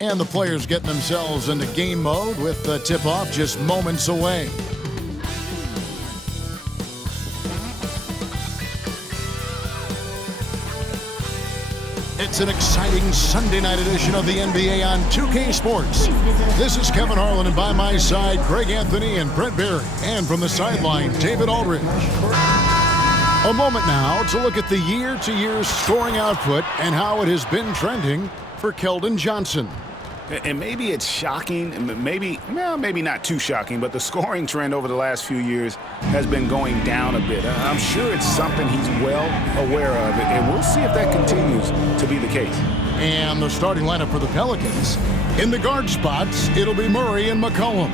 And the players getting themselves into game mode with the tip-off just moments away. It's an exciting Sunday night edition of the NBA on 2K Sports. This is Kevin Harlan, and by my side, Greg Anthony and Brent Barry. And from the sideline, David Aldridge. A moment now to look at the year-to-year scoring output and how it has been trending for Keldon Johnson. And maybe it's shocking, maybe not too shocking, but the scoring trend over the last few years has been going down a bit. I'm sure it's something he's well aware of, and we'll see if that continues to be the case. And the starting lineup for the Pelicans. In the guard spots, it'll be Murray and McCollum.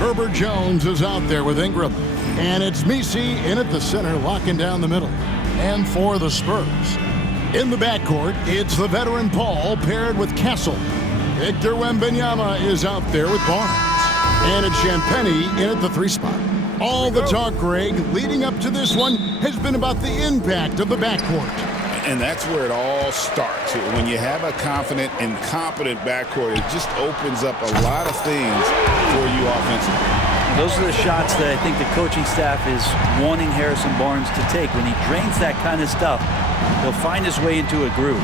Herbert Jones is out there with Ingram. And it's Messi in at the center, locking down the middle. And for the Spurs, in the backcourt, it's the veteran Paul paired with Castle. Victor Wembanyama is out there with Barnes. And it's Champagnie in at the 3 spot. All the talk, Greg, leading up to this one has been about the impact of the backcourt. And that's where it all starts. When you have a confident and competent backcourt, it just opens up a lot of things for you offensively. Those are the shots that I think the coaching staff is wanting Harrison Barnes to take. When he drains that kind of stuff, he'll find his way into a groove.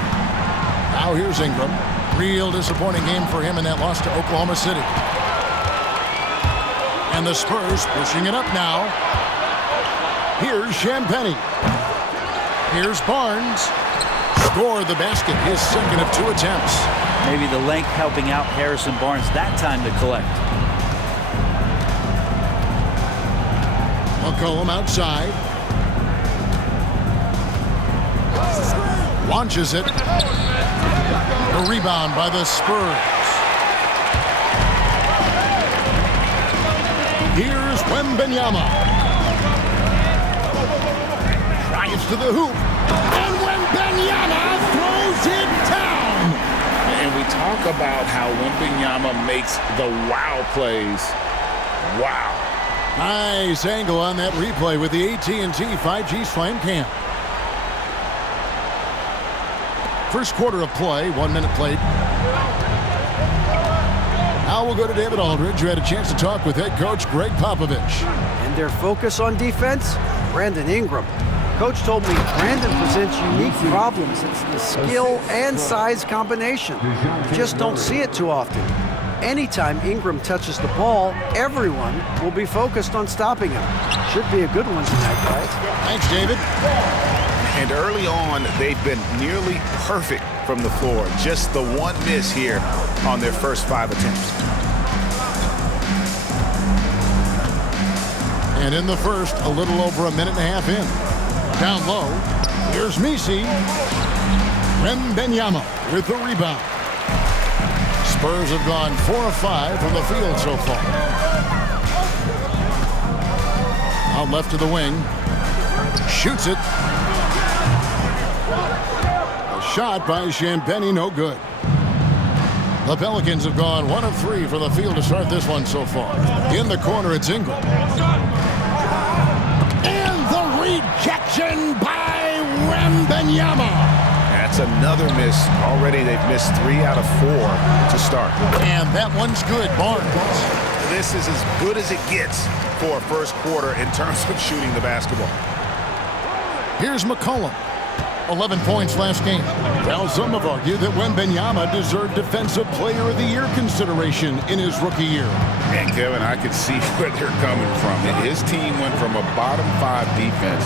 Now here's Ingram. Real disappointing game for him in that loss to Oklahoma City. And the Spurs pushing it up now. Here's Champagnie. Here's Barnes. Scored the basket, his second of 2 attempts. Maybe the length helping out Harrison Barnes that time to collect. McCollum outside. Launches it. A rebound by the Spurs. Here's Wembanyama. Drives to the hoop. And Wembanyama throws it down. And we talk about how Wembanyama makes the wow plays. Wow. Nice angle on that replay with the AT&T 5G Slam Cam. First quarter of play, 1 minute played. Now we'll go to David Aldridge, who had a chance to talk with head coach Greg Popovich. And their focus on defense, Brandon Ingram. Coach told me Brandon presents unique problems. It's the skill and size combination. You just don't see it too often. Anytime Ingram touches the ball, everyone will be focused on stopping him. Should be a good one tonight, guys. Thanks, David. And early on, they've been nearly perfect from the floor. Just the one miss here on their first 5 attempts. And in the first, a little over a minute and a half in. Down low, here's Messi. Wembanyama with the rebound. Spurs have gone 4 of 5 from the field so far. Out left to the wing. Shoots it. A shot by Champagnie, no good. The Pelicans have gone 1 of 3 from the field to start this one so far. In the corner, it's Ingram. And the rejection by Wembanyama. That's another miss. Already they've missed 3 out of 4 to start. And that one's good, Barnes. This is as good as it gets for a first quarter in terms of shooting the basketball. Here's McCollum. 11 points last game. Well, some have argued that Wembanyama deserved Defensive Player of the Year consideration in his rookie year. And Kevin, I could see where they're coming from. His team went from a bottom 5 defense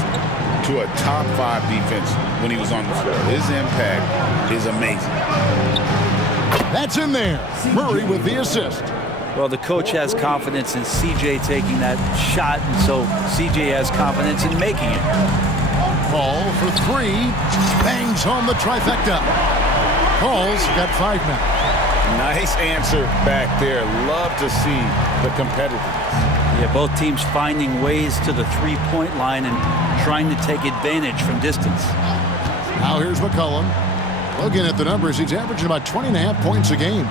to a top 5 defense when he was on the floor. His impact is amazing. That's in there. Murray with the assist. Well, the coach has confidence in CJ taking that shot, and so CJ has confidence in making it. Paul for 3. Bangs home the trifecta. Paul's got 5 now. Nice answer back there. Love to see the competitiveness. Yeah, both teams finding ways to the three-point line and trying to take advantage from distance. Now here's McCollum. Looking at the numbers, he's averaging about 20.5 points a game.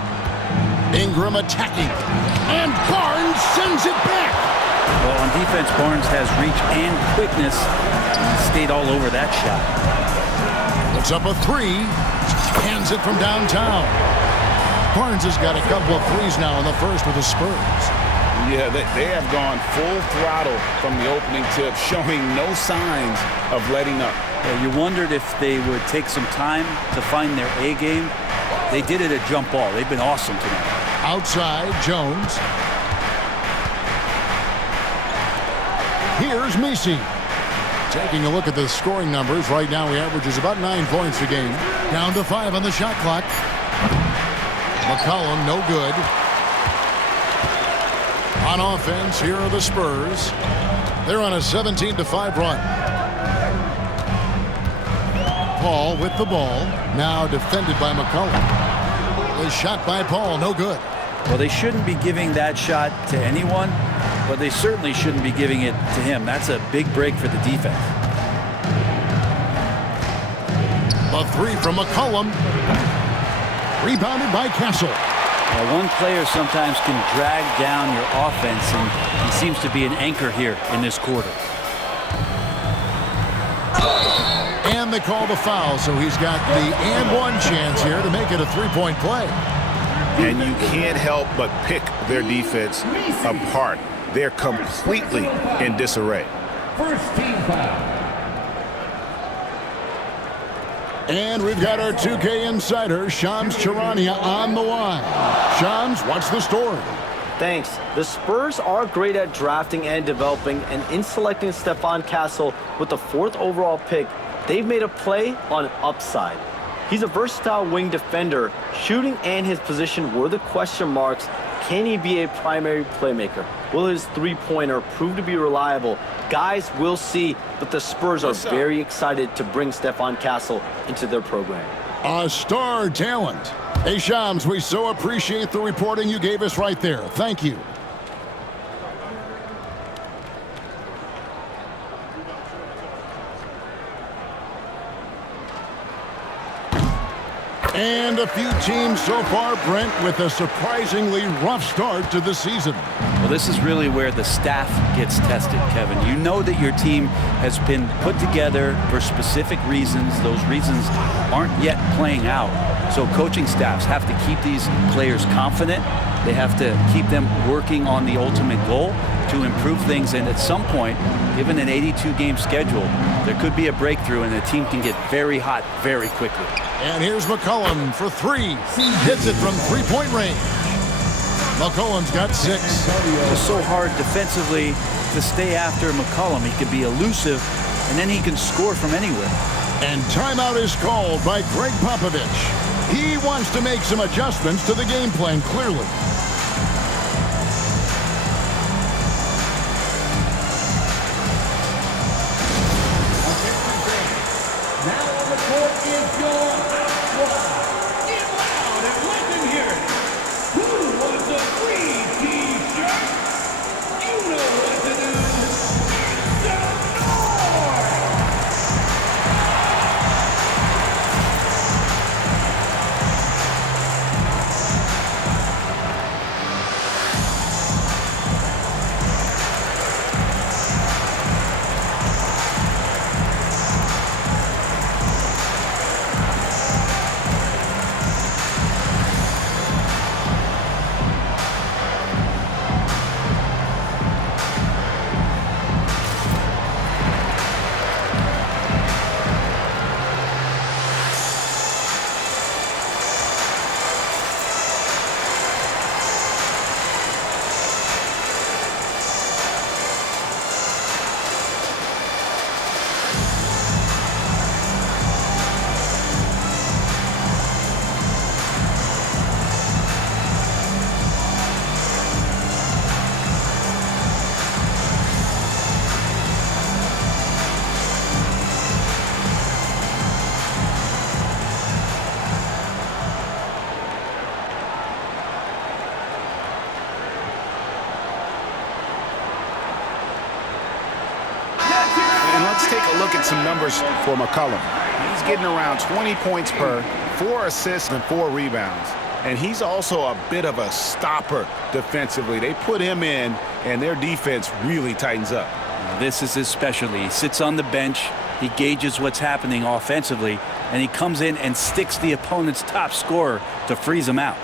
Ingram attacking. And Barnes sends it back. Well, on defense, Barnes has reach and quickness. And he stayed all over that shot. Puts up a 3. Hands it from downtown. Barnes has got a couple of threes now in the first with the Spurs. Yeah, they have gone full throttle from the opening tip, showing no signs of letting up. Well, you wondered if they would take some time to find their A game. They did it at jump ball. They've been awesome tonight. Outside, Jones. Here's Messi. Taking a look at the scoring numbers. Right now, he averages about 9 points a game. Down to 5 on the shot clock. McCollum, no good. On offense, here are the Spurs. They're on a 17-5 run. Paul with the ball. Now defended by McCollum. The shot by Paul, no good. Well, they shouldn't be giving that shot to anyone, but they certainly shouldn't be giving it to him. That's a big break for the defense. A 3 from McCollum. Rebounded by Castle. Now, one player sometimes can drag down your offense, and he seems to be an anchor here in this quarter. And they call the foul, so he's got the and one chance here to make it a 3-point play. And you can't help but pick their defense apart. They're completely in disarray. First team foul. And we've got our 2K insider, Shams Charania, on the line. Shams, what's the story? Thanks. The Spurs are great at drafting and developing, and in selecting Stephon Castle with the 4th overall pick, they've made a play on upside. He's a versatile wing defender. Shooting and his position were the question marks. Can he be a primary playmaker? Will his three-pointer prove to be reliable? Guys, we'll see, but the Spurs are very excited to bring Stephon Castle into their program. A star talent. Hey, Shams, we so appreciate the reporting you gave us right there. Thank you. And a few teams so far, Brent, with a surprisingly rough start to the season. Well, this is really where the staff gets tested, Kevin. You know that your team has been put together for specific reasons. Those reasons aren't yet playing out. So coaching staffs have to keep these players confident. They have to keep them working on the ultimate goal to improve things. And at some point, given an 82-game schedule, there could be a breakthrough and the team can get very hot very quickly. And here's McCollum for 3. Hits it from 3-point range. McCollum's got 6. It's so hard defensively to stay after McCollum. He can be elusive, and then he can score from anywhere. And timeout is called by Greg Popovich. He wants to make some adjustments to the game plan, clearly. Now on the court is your squad. Get loud and let them hear it. Who wants a free T-shirt? You know what to do. Some more. take a look at some numbers for McCollum. He's getting around 20 points per, 4 assists and 4 rebounds. And he's also a bit of a stopper defensively. They put him in, and their defense really tightens up. This is his specialty. He sits on the bench, he gauges what's happening offensively, and he comes in and sticks the opponent's top scorer to freeze him out.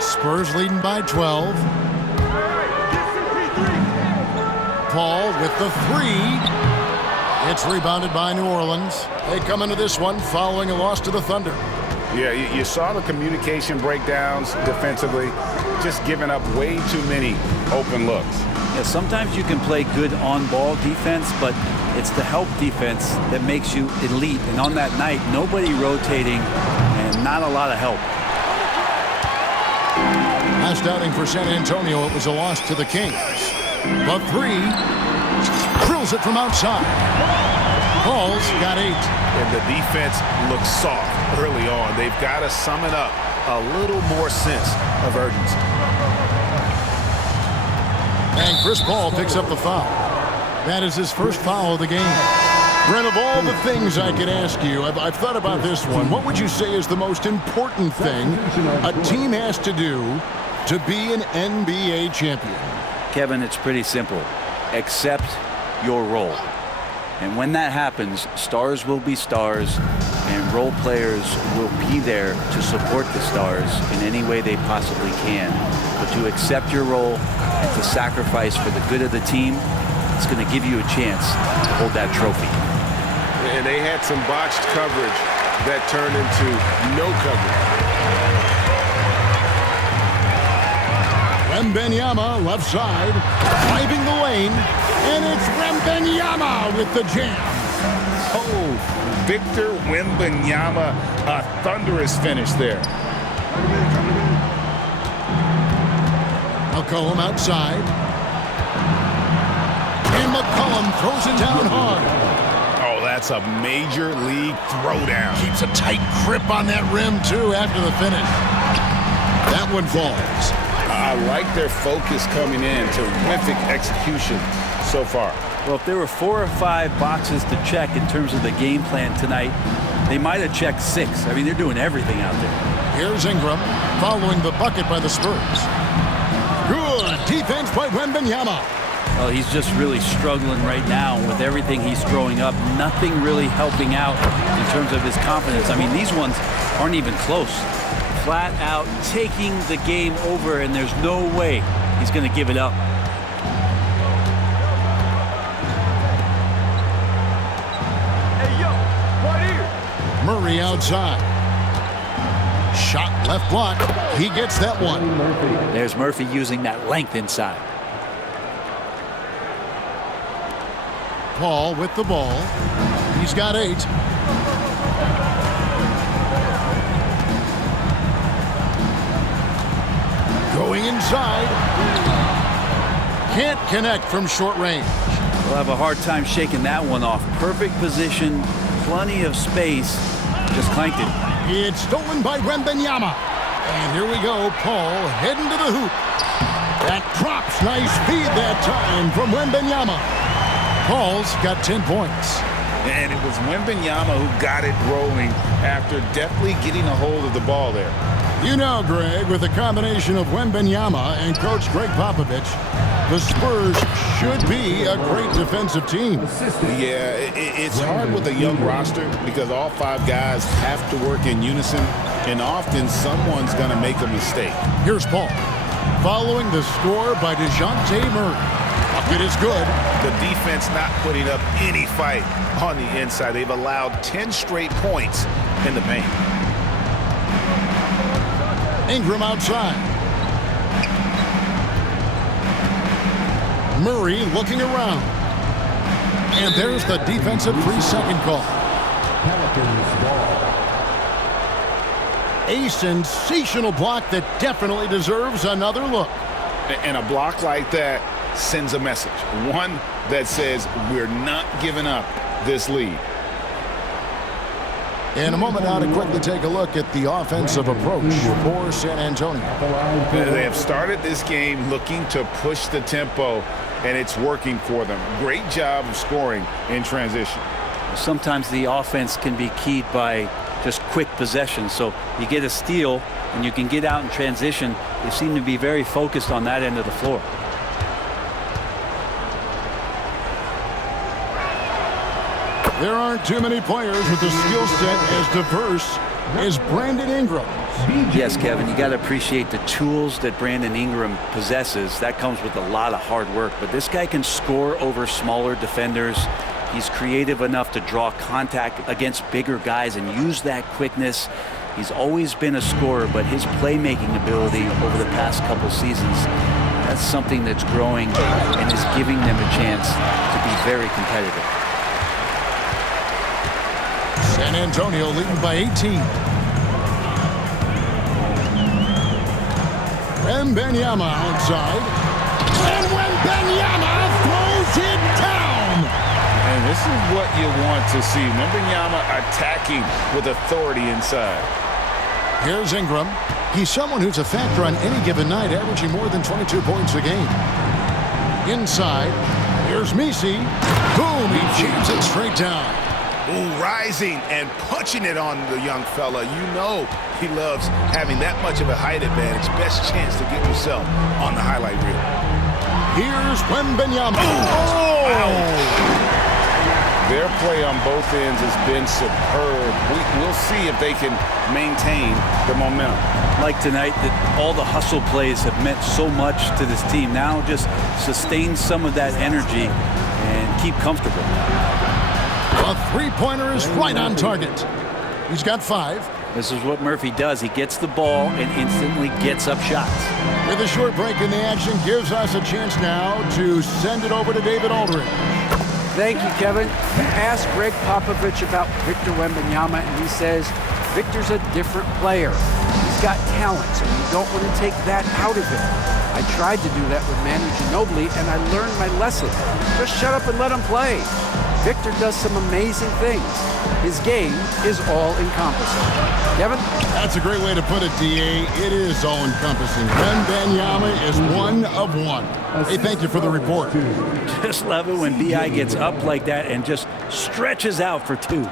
Spurs leading by 12. Paul with the 3. It's rebounded by New Orleans. They come into this one following a loss to the Thunder. Yeah, you saw the communication breakdowns defensively, just giving up way too many open looks. Yeah, sometimes you can play good on-ball defense, but it's the help defense that makes you elite. And on that night, nobody rotating and not a lot of help. Last outing for San Antonio, it was a loss to the Kings. The 3. Drills it from outside. Paul's got 8. And the defense looks soft early on. They've got to sum it up a little more sense of urgency. And Chris Paul picks up the foul. That is his first foul of the game. Brent, of all the things I could ask you, I've thought about this one. What would you say is the most important thing a team has to do to be an NBA champion? Kevin, it's pretty simple. Accept your role. And when that happens, stars will be stars, and role players will be there to support the stars in any way they possibly can. But to accept your role and to sacrifice for the good of the team, it's going to give you a chance to hold that trophy. And they had some botched coverage that turned into no coverage. Wembanyama left side, driving the lane, and it's Wembanyama with the jam. Oh, Victor Wembanyama, a thunderous finish there. McCollum outside. And McCollum throws it down hard. Oh, that's a major league throwdown. Keeps a tight grip on that rim, too, after the finish. That one falls. I like their focus coming in. Terrific execution so far. Well, if there were 4 or 5 boxes to check in terms of the game plan tonight, they might have checked 6. I mean, they're doing everything out there. Here's Ingram following the bucket by the Spurs. Good defense by Wembanyama. Well, he's just really struggling right now with everything he's throwing up. Nothing really helping out in terms of his confidence. I mean, these ones aren't even close. Flat out taking the game over, and there's no way he's going to give it up. Hey, yo, right here. Murray outside. Shot left block. He gets that one. There's Murphy using that length inside. Paul with the ball. He's got 8. Going inside. Can't connect from short range. We'll have a hard time shaking that one off. Perfect position, plenty of space. Just clanked it. It's stolen by Wembanyama. And here we go. Paul heading to the hoop. That drops. Nice feed that time from Wembanyama. Paul's got 10 points. And it was Wembanyama who got it rolling after deftly getting a hold of the ball there. You know, Greg, with a combination of Wembanyama and Coach Greg Popovich, the Spurs should be a great defensive team. Yeah, it's hard with a young roster because all 5 guys have to work in unison, and often someone's going to make a mistake. Here's Paul, following the score by Dejounte Murray. Bucket is good. The defense not putting up any fight on the inside. They've allowed 10 straight points in the paint. Ingram outside. Murray looking around. And there's the defensive 3-second call. A sensational block that definitely deserves another look. And a block like that sends a message. One that says we're not giving up this lead. In a moment now to quickly take a look at the offensive approach for San Antonio. They have started this game looking to push the tempo, and it's working for them. Great job of scoring in transition. Sometimes the offense can be keyed by just quick possession. So you get a steal and you can get out in transition. They seem to be very focused on that end of the floor. There aren't too many players with a skill set as diverse as Brandon Ingram. Yes, Kevin, you got to appreciate the tools that Brandon Ingram possesses. That comes with a lot of hard work. But this guy can score over smaller defenders. He's creative enough to draw contact against bigger guys and use that quickness. He's always been a scorer, but his playmaking ability over the past couple seasons, that's something that's growing and is giving them a chance to be very competitive. San Antonio leading by 18. Wembanyama outside. And Wembanyama throws it down. And this is what you want to see. Wembanyama attacking with authority inside. Here's Ingram. He's someone who's a factor on any given night, averaging more than 22 points a game. Inside, here's Messi. Boom, he jams it straight down. Ooh, rising and punching it on the young fella. You know he loves having that much of a height advantage. Best chance to get yourself on the highlight reel. Here's Wembanyama. Oh! Their play on both ends has been superb. We'll see if they can maintain the momentum. Like tonight, that all the hustle plays have meant so much to this team. Now just sustain some of that energy and keep comfortable. A three-pointer is right on target. He's got 5. This is what Murphy does. He gets the ball and instantly gets up shots. With a short break in the action, gives us a chance now to send it over to David Aldridge. Thank you, Kevin. Ask Greg Popovich about Victor Wembanyama, and he says Victor's a different player. He's got talent, so you don't want to take that out of him. I tried to do that with Manu Ginobili, and I learned my lesson. Just shut up and let him play. Victor does some amazing things. His game is all-encompassing. Kevin? That's a great way to put it, D.A. It is all-encompassing. Wembanyama is one of one. Hey, thank you for the report. Just love it when B.I. gets up like that and just stretches out for 2.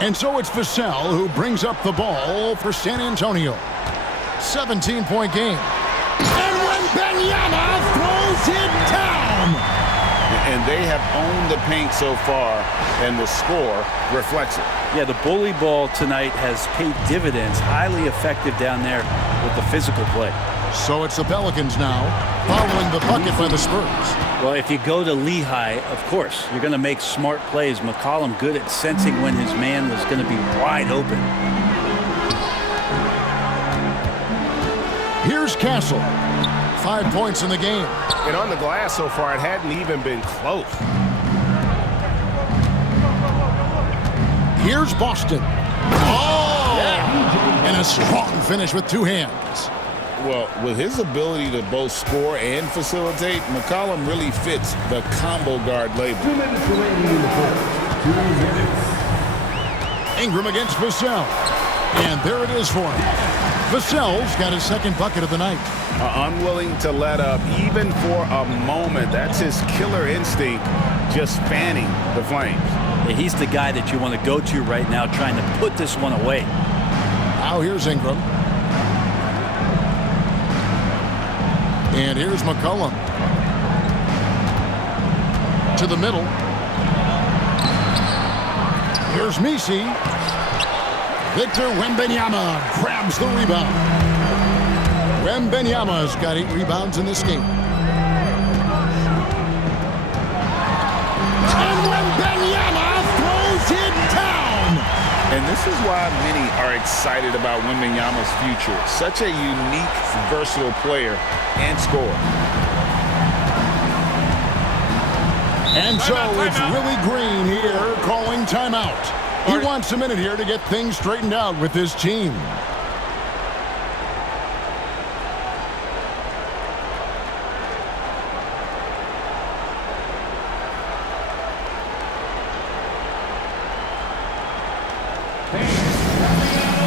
And so it's Vassell who brings up the ball for San Antonio. 17-point game. And Wembanyama throws it down. And they have owned the paint so far, and the score reflects it. Yeah, the bully ball tonight has paid dividends. Highly effective down there with the physical play. So it's the Pelicans now, following the bucket by the Spurs. Well, if you go to Lehigh, of course, you're going to make smart plays. McCollum good at sensing when his man was going to be wide open. Here's Castle. 5 points in the game. And on the glass so far, it hadn't even been close. Here's Boston. Oh! Yeah. And a strong finish with 2 hands. Well, with his ability to both score and facilitate, McCollum really fits the combo guard label. 2 minutes remaining in the fourth. 2 minutes. Ingram against Vassell. And there it is for him. Vassell's got his second bucket of the night. Unwilling to let up even for a moment. That's his killer instinct, just fanning the flames. Yeah, he's the guy that you want to go to right now, trying to put this one away. Now here's Ingram. And here's McCollum. To the middle. Here's Messi. Victor Wembanyama grabs the rebound. Wembanyama's got 8 rebounds in this game. And Wembanyama throws it down. And this is why many are excited about Wembanyama's future. Such a unique, versatile player and scorer. And so it's Willie Green here calling timeout. He wants a minute here to get things straightened out with his team.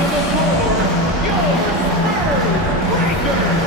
on the floor, your Spurs Breakers.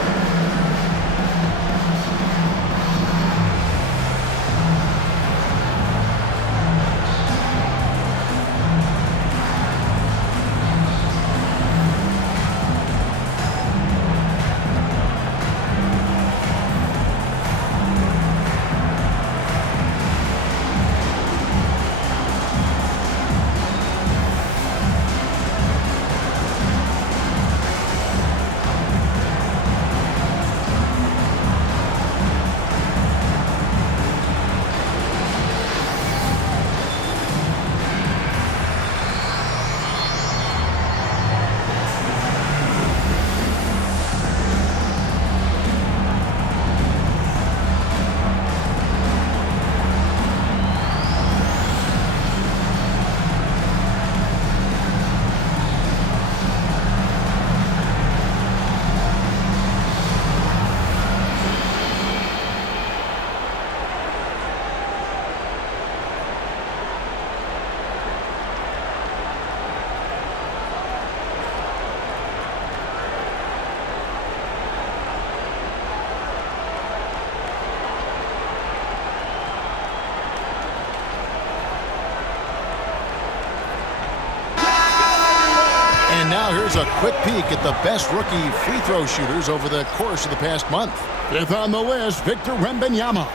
And now here's a quick peek at the best rookie free throw shooters over the course of the past month. Fifth on the list, Victor Wembanyama.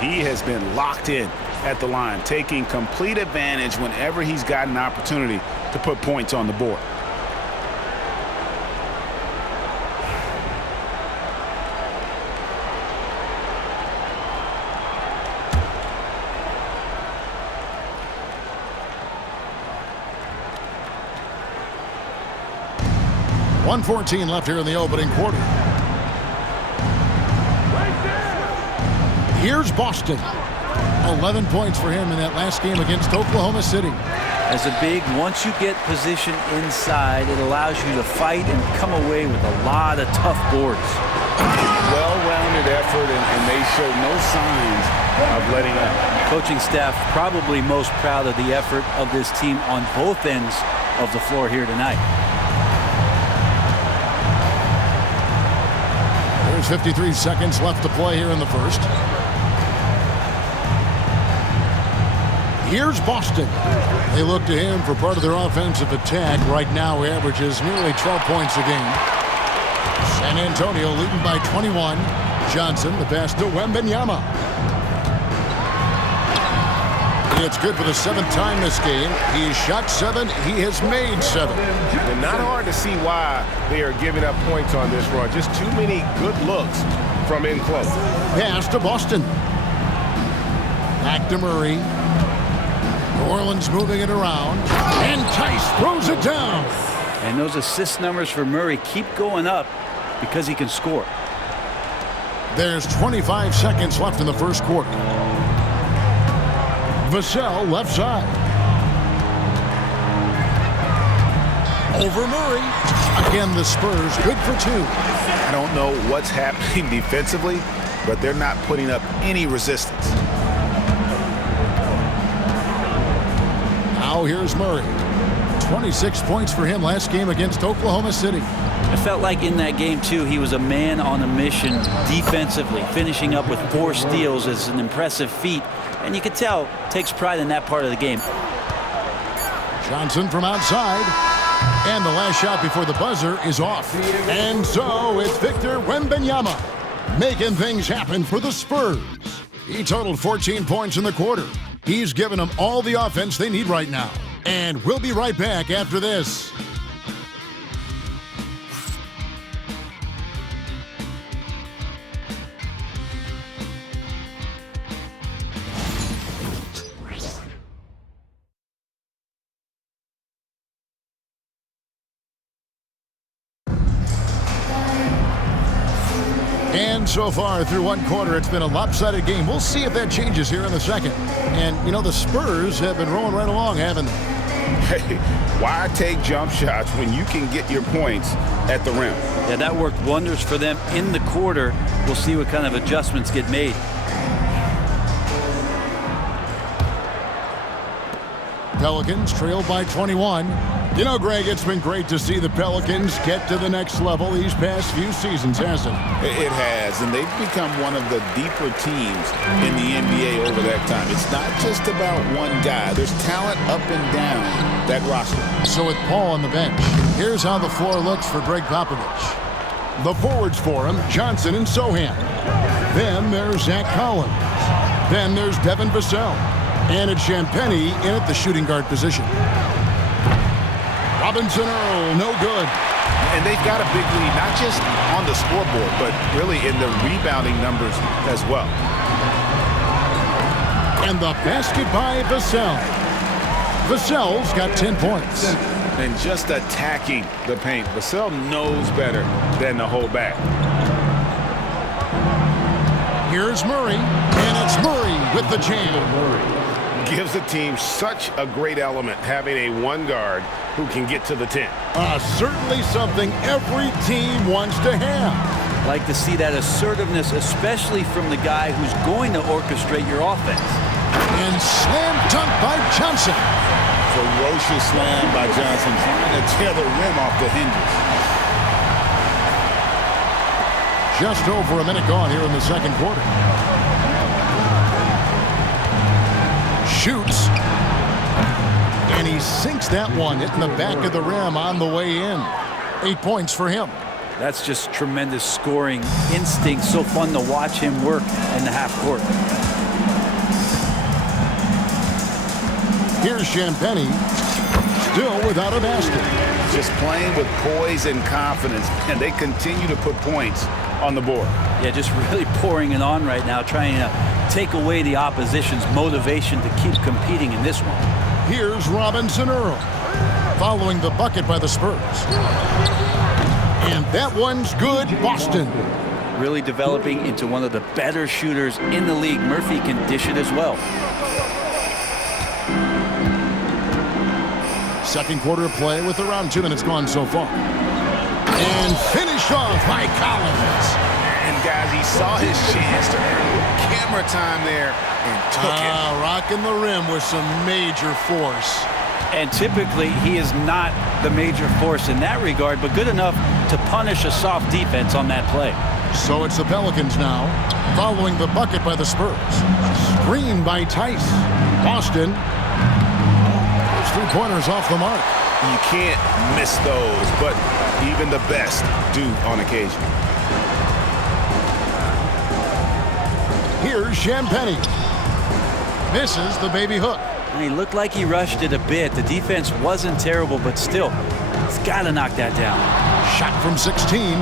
He has been locked in at the line, taking complete advantage whenever he's got an opportunity to put points on the board. .114 left here in the opening quarter. Here's Boston. 11 points for him in that last game against Oklahoma City. As a big, once you get position inside, it allows you to fight and come away with a lot of tough boards. Well-rounded effort, and they show no signs of letting up. Coaching staff probably most proud of the effort of this team on both ends of the floor here tonight. There's 53 seconds left to play here in the first. Here's Boston. They look to him for part of their offensive attack. Right now, he averages nearly 12 points a game. San Antonio leading by 21. Johnson, the pass to Wembanyama. It's good for the seventh time this game. He has shot 7. He has made 7. And not hard to see why they are giving up points on this run. Just too many good looks from in close. Pass to Boston. Back to Murray. New Orleans moving it around. And Tice throws it down. And those assist numbers for Murray keep going up because he can score. There's 25 seconds left in the first quarter. Vassell left side. Over Murray. Again, the Spurs good for 2. I don't know what's happening defensively, but they're not putting up any resistance. Now here's Murray. 26 points for him last game against Oklahoma City. I felt like in that game, too, he was a man on a mission defensively. Finishing up with 4 steals is an impressive feat. And you can tell, takes pride in that part of the game. Johnson from outside. And the last shot before the buzzer is off. And so it's Victor Wembanyama making things happen for the Spurs. He totaled 14 points in the quarter. He's given them all the offense they need right now. And we'll be right back after this. And so far through one quarter, it's been a lopsided game. We'll see if that changes here in the second. And, you know, the Spurs have been rolling right along, haven't they? Hey, why take jump shots when you can get your points at the rim? Yeah, that worked wonders for them in the quarter. We'll see what kind of adjustments get made. Pelicans trail by 21. You know, Greg, it's been great to see the Pelicans get to the next level these past few seasons, hasn't it? It has, and they've become one of the deeper teams in the NBA over that time. It's not just about one guy. There's talent up and down that roster. So with Paul on the bench, here's how the floor looks for Greg Popovich. The forwards for him, Johnson and Sohan. Then there's Zach Collins. Then there's Devin Vassell. And it's Champagnie in at the shooting guard position. Robinson Earl, no good. And they've got a big lead, not just on the scoreboard, but really in the rebounding numbers as well. And the basket by Vassell. Vassell's got 10 points. And just attacking the paint. Vassell knows better than to hold back. Here's Murray, and it's Murray with the jam. Gives the team such a great element having a one guard who can get to the 10. Certainly something every team wants to have. Like to see that assertiveness, especially from the guy who's going to orchestrate your offense. And slam dunk by Johnson. Ferocious slam by Johnson, trying to tear the rim off the hinges. Just over a minute gone here in the second quarter. Shoots. And he sinks that one, hitting the back of the rim on the way in. 8 points for him. That's just tremendous scoring instinct. So fun to watch him work in the half court. Here's Champagnie, still without a basket. Just playing with poise and confidence, and they continue to put points on the board. Yeah, just really pouring it on right now, trying to take away the opposition's motivation to keep competing in this one. Here's Robinson Earl, following the bucket by the Spurs. And that one's good, Boston. Really developing into one of the better shooters in the league. Murphy can dish it as well. Second quarter of play with around 2 minutes gone so far. And finished off by Collins. And guys, he saw his chance to earn camera time there and took it. Rocking the rim with some major force. And typically, he is not the major force in that regard, but good enough to punish a soft defense on that play. So it's the Pelicans now, following the bucket by the Spurs. Screen by Tice. Boston. Those three-pointers off the mark. You can't miss those, but even the best do on occasion. Here's Champagnie. Misses the baby hook. He looked like he rushed it a bit. The defense wasn't terrible, but still, he's got to knock that down. Shot from 16.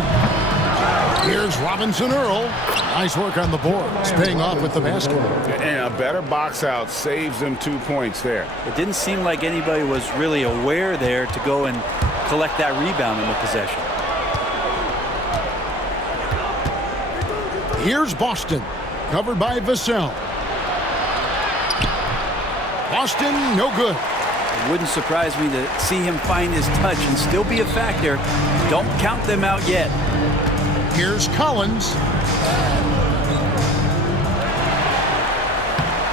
Here's Robinson Earl. Nice work on the board. It's paying off with the basket. And a better box out saves them 2 points there. It didn't seem like anybody was really aware there to go and collect that rebound in the possession. Here's Boston, covered by Vassell. Boston, no good. It wouldn't surprise me to see him find his touch and still be a factor. Don't count them out yet. Here's Collins.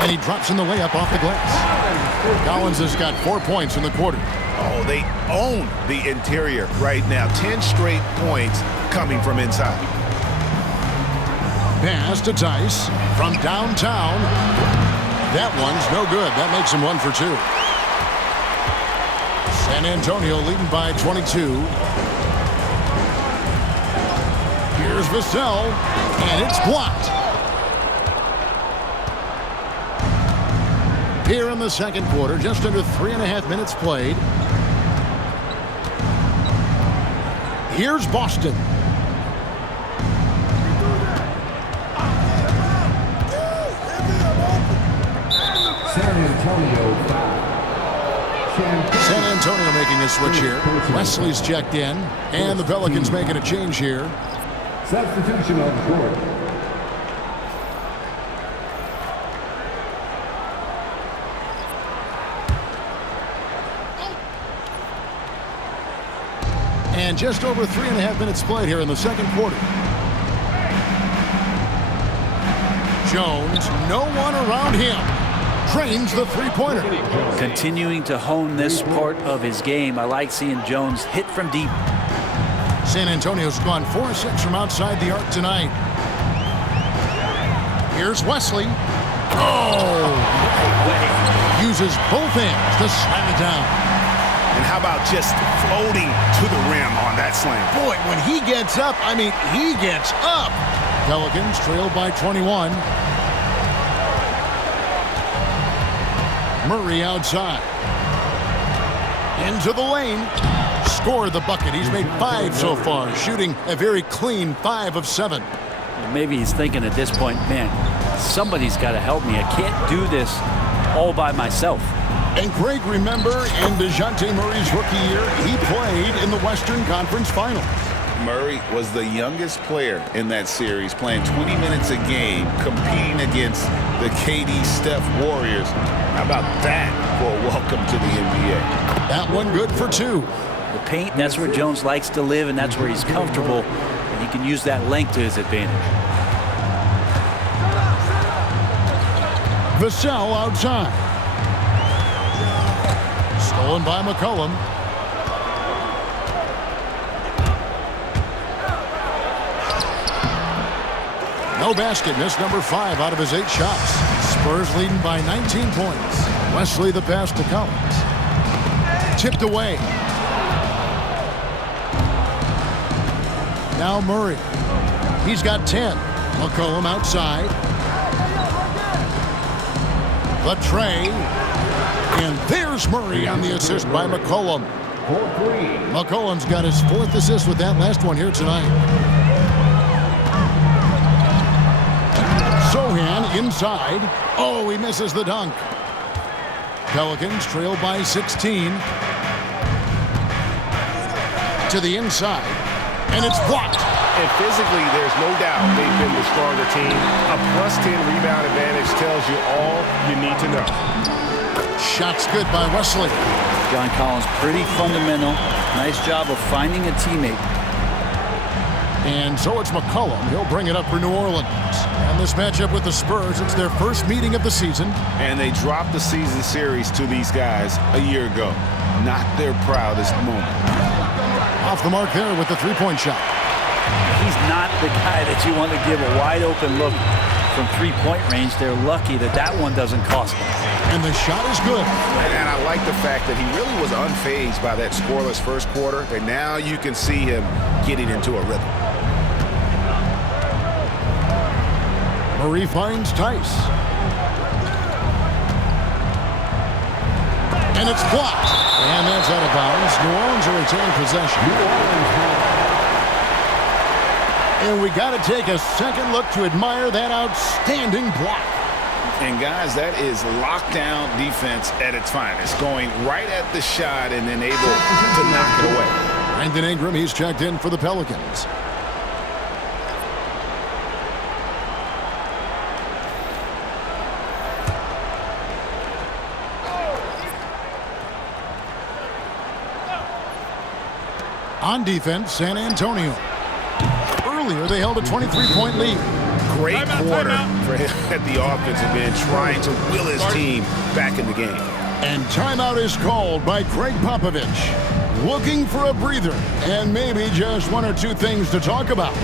And he drops in the layup off the glass. Collins has got 4 points in the quarter. Oh, they own the interior right now. 10 straight points coming from inside. Pass to Tice from downtown. That one's no good. That makes him 1 for 2. San Antonio leading by 22. Here's Vassell, and it's blocked. Here in the second quarter, just under 3.5 minutes played. Here's Boston. San Antonio making a switch here. Wesley's checked in, and the Pelicans making a change here. Substitution on the court. And just over 3.5 minutes played here in the second quarter. Jones, no one around him. drains the three-pointer. Continuing to hone this part of his game. I like seeing Jones hit from deep. San Antonio's gone 4-6 from outside the arc tonight. Here's Wesley. Oh! Uses both hands to slam it down. And how about just floating to the rim on that slam? Boy, when he gets up, I mean, he gets up. Pelicans trail by 21. Murray outside. Into the lane. Score the bucket. He's made 5 so far, shooting a very clean 5 of 7. Maybe he's thinking at this point, man, somebody's got to help me. I can't do this all by myself. And Greg, remember, in Dejounte Murray's rookie year, he played in the Western Conference Finals. Murray was the youngest player in that series, playing 20 minutes a game, competing against the KD Steph Warriors. How about that for a welcome to the NBA? That one good for 2. The paint, that's where Jones likes to live, and that's where he's comfortable. And he can use that length to his advantage. Vassell outside. Stolen by McCollum. No basket, missed number 5 out of his 8 shots. Spurs leading by 19 points. Wesley the pass to Collins. Tipped away. Now Murray. He's got 10. McCollum outside. The tray. And there's Murray on the assist by McCollum. McCollum's got his 4th assist with that last one here tonight. Sohan inside. Oh, he misses the dunk. Pelicans trail by 16. To the inside. And it's blocked. And physically, there's no doubt they've been the stronger team. A +10 rebound advantage tells you all you need to know. Shots good by Wesley. John Collins, pretty fundamental. Nice job of finding a teammate. And so it's McCollum. He'll bring it up for New Orleans. And this matchup with the Spurs, it's their first meeting of the season. And they dropped the season series to these guys a year ago. Not their proudest moment. Off the mark there with the three-point shot. He's not the guy that you want to give a wide-open look from three-point range. They're lucky that that one doesn't cost them. And the shot is good. And I like the fact that he really was unfazed by that scoreless first quarter. And now you can see him getting into a rhythm. Murray finds Tice. And it's blocked. And that's out of bounds. New Orleans will retain possession. And we got to take a second look to admire that outstanding block. And guys, that is lockdown defense at its finest. Going right at the shot and then able to knock it away. Brandon Ingram, he's checked in for the Pelicans. On defense, San Antonio. Earlier, they held a 23-point lead. Great quarter for him at the offensive end, trying to will his team back in the game. And timeout is called by Greg Popovich. Looking for a breather and maybe just one or two things to talk about.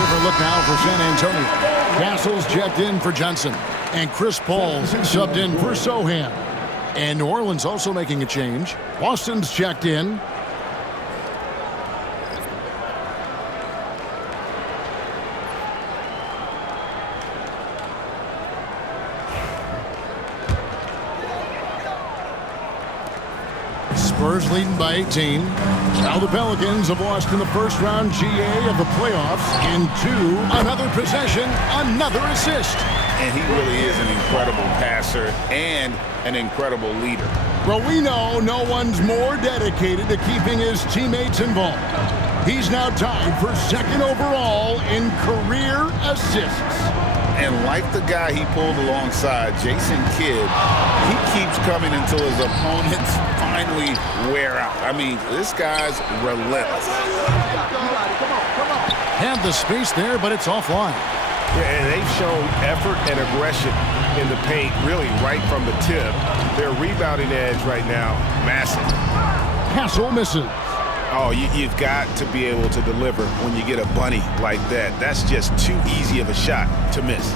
different look now for San Antonio. Castle's checked in for Johnson. And Chris Paul's subbed in for Sohan. And New Orleans also making a change. Boston's checked in. Spurs leading by 18. Now the Pelicans have lost in the first-round GA of the playoffs. In 2, another possession, another assist. And he really is an incredible passer and an incredible leader. Well, we know no one's more dedicated to keeping his teammates involved. He's now tied for 2nd overall in career assists. And like the guy he pulled alongside, Jason Kidd, he keeps coming until his opponents finally wear out. I mean, this guy's relentless. Had the space there, but it's offline. Yeah, and they've shown effort and aggression in the paint, really right from the tip. Their rebounding edge right now, massive. Castle misses. Oh, you've got to be able to deliver when you get a bunny like that. That's just too easy of a shot to miss.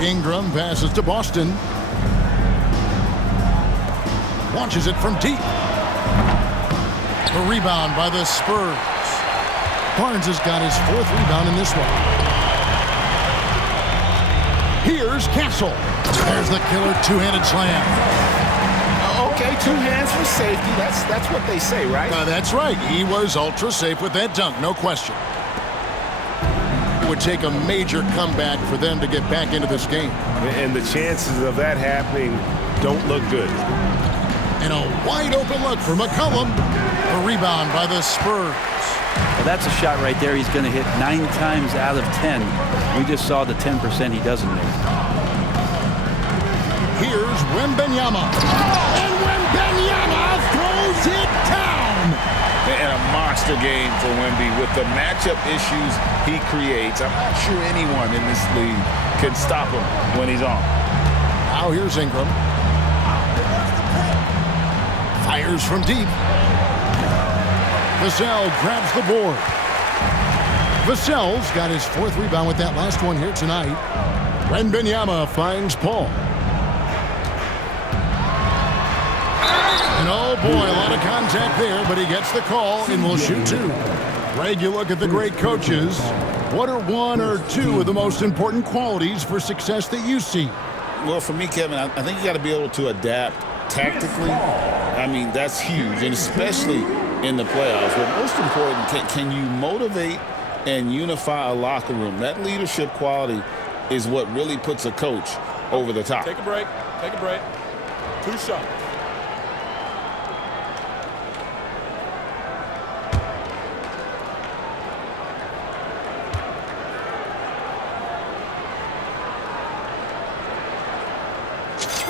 Ingram passes to Boston. Launches it from deep. A rebound by the Spurs. Barnes has got his 4th rebound in this one. Here's Castle. There's the killer two-handed slam. Okay, 2 hands for safety. That's what they say, right? That's right. He was ultra safe with that dunk, no question. It would take a major comeback for them to get back into this game. And the chances of that happening don't look good. And a wide open look for McCollum. A rebound by the Spurs. Well, that's a shot right there he's going to hit 9 times out of 10. We just saw the 10% he doesn't make. Here's Wembanyama. And Wembanyama throws it down. And a monster game for Wemby. With the matchup issues he creates, I'm not sure anyone in this league can stop him when he's on. Now here's Ingram. Fires from deep. Vassell grabs the board. Vassell's got his 4th rebound with that last one here tonight. Wembanyama finds Paul. And oh boy, a lot of contact there, but he gets the call and will shoot 2. Greg, you look at the great coaches. What are 1 or 2 of the most important qualities for success that you see? Well, for me, Kevin, I think you got to be able to adapt tactically. I mean, that's huge, and especially in the playoffs. But most important, can you motivate and unify a locker room? That leadership quality is what really puts a coach over the top. Take a break. Take a break. 2 shots.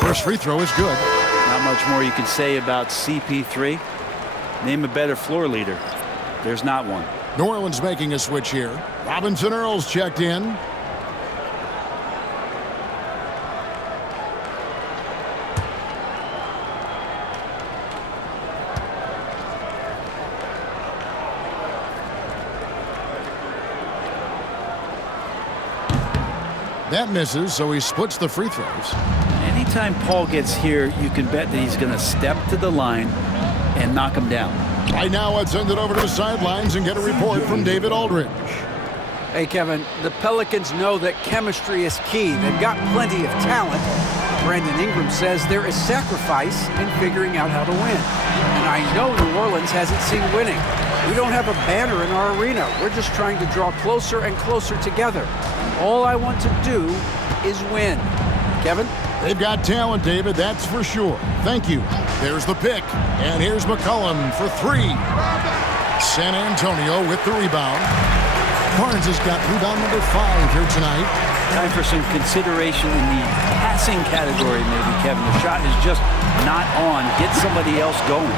First free throw is good. Not much more you can say about CP3. Name a better floor leader. There's not one. New Orleans making a switch here. Robinson Earl's checked in. That misses, so he splits the free throws. Anytime Paul gets here, you can bet that he's going to step to the line and knock him down. Right now, let's send it over to the sidelines and get a report from David Aldridge. Hey, Kevin, the Pelicans know that chemistry is key. They've got plenty of talent. Brandon Ingram says there is sacrifice in figuring out how to win. And I know New Orleans hasn't seen winning. We don't have a banner in our arena. We're just trying to draw closer and closer together. All I want to do is win. Kevin? They've got talent, David, that's for sure. Thank you. There's the pick, and here's McCollum for 3. San Antonio with the rebound. Barnes has got rebound number 5 here tonight. Time for some consideration in the passing category, maybe, Kevin. The shot is just not on. Get somebody else going.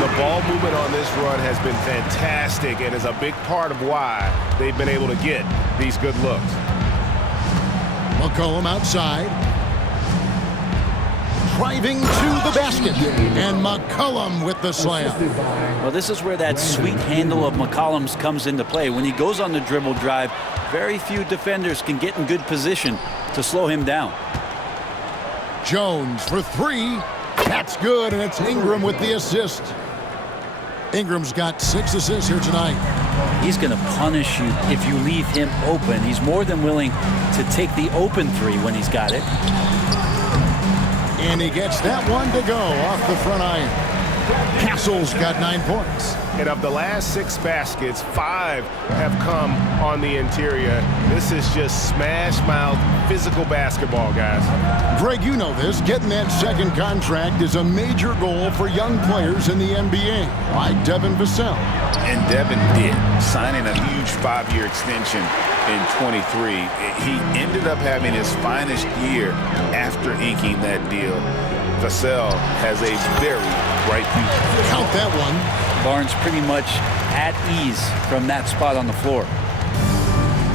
The ball movement on this run has been fantastic and is a big part of why they've been able to get these good looks. McCollum outside. driving to the basket. And McCollum with the slam. Well, this is where that sweet handle of McCollum's comes into play. When he goes on the dribble drive, very few defenders can get in good position to slow him down. Jones for three. That's good, and it's Ingram with the assist. Ingram's got 6 assists here tonight. He's going to punish you if you leave him open. He's more than willing to take the open three when he's got it. And he gets that one to go off the front iron. Castle's got 9 points. And of the last 6 baskets, 5 have come on the interior. This is just smash-mouth, physical basketball, guys. Greg, you know this. Getting that second contract is a major goal for young players in the NBA, like Devin Vassell. And Devin did, signing a huge 5-year extension in 23. He ended up having his finest year after inking that deal. Vassell has a very bright future. Count that one. Barnes pretty much at ease from that spot on the floor.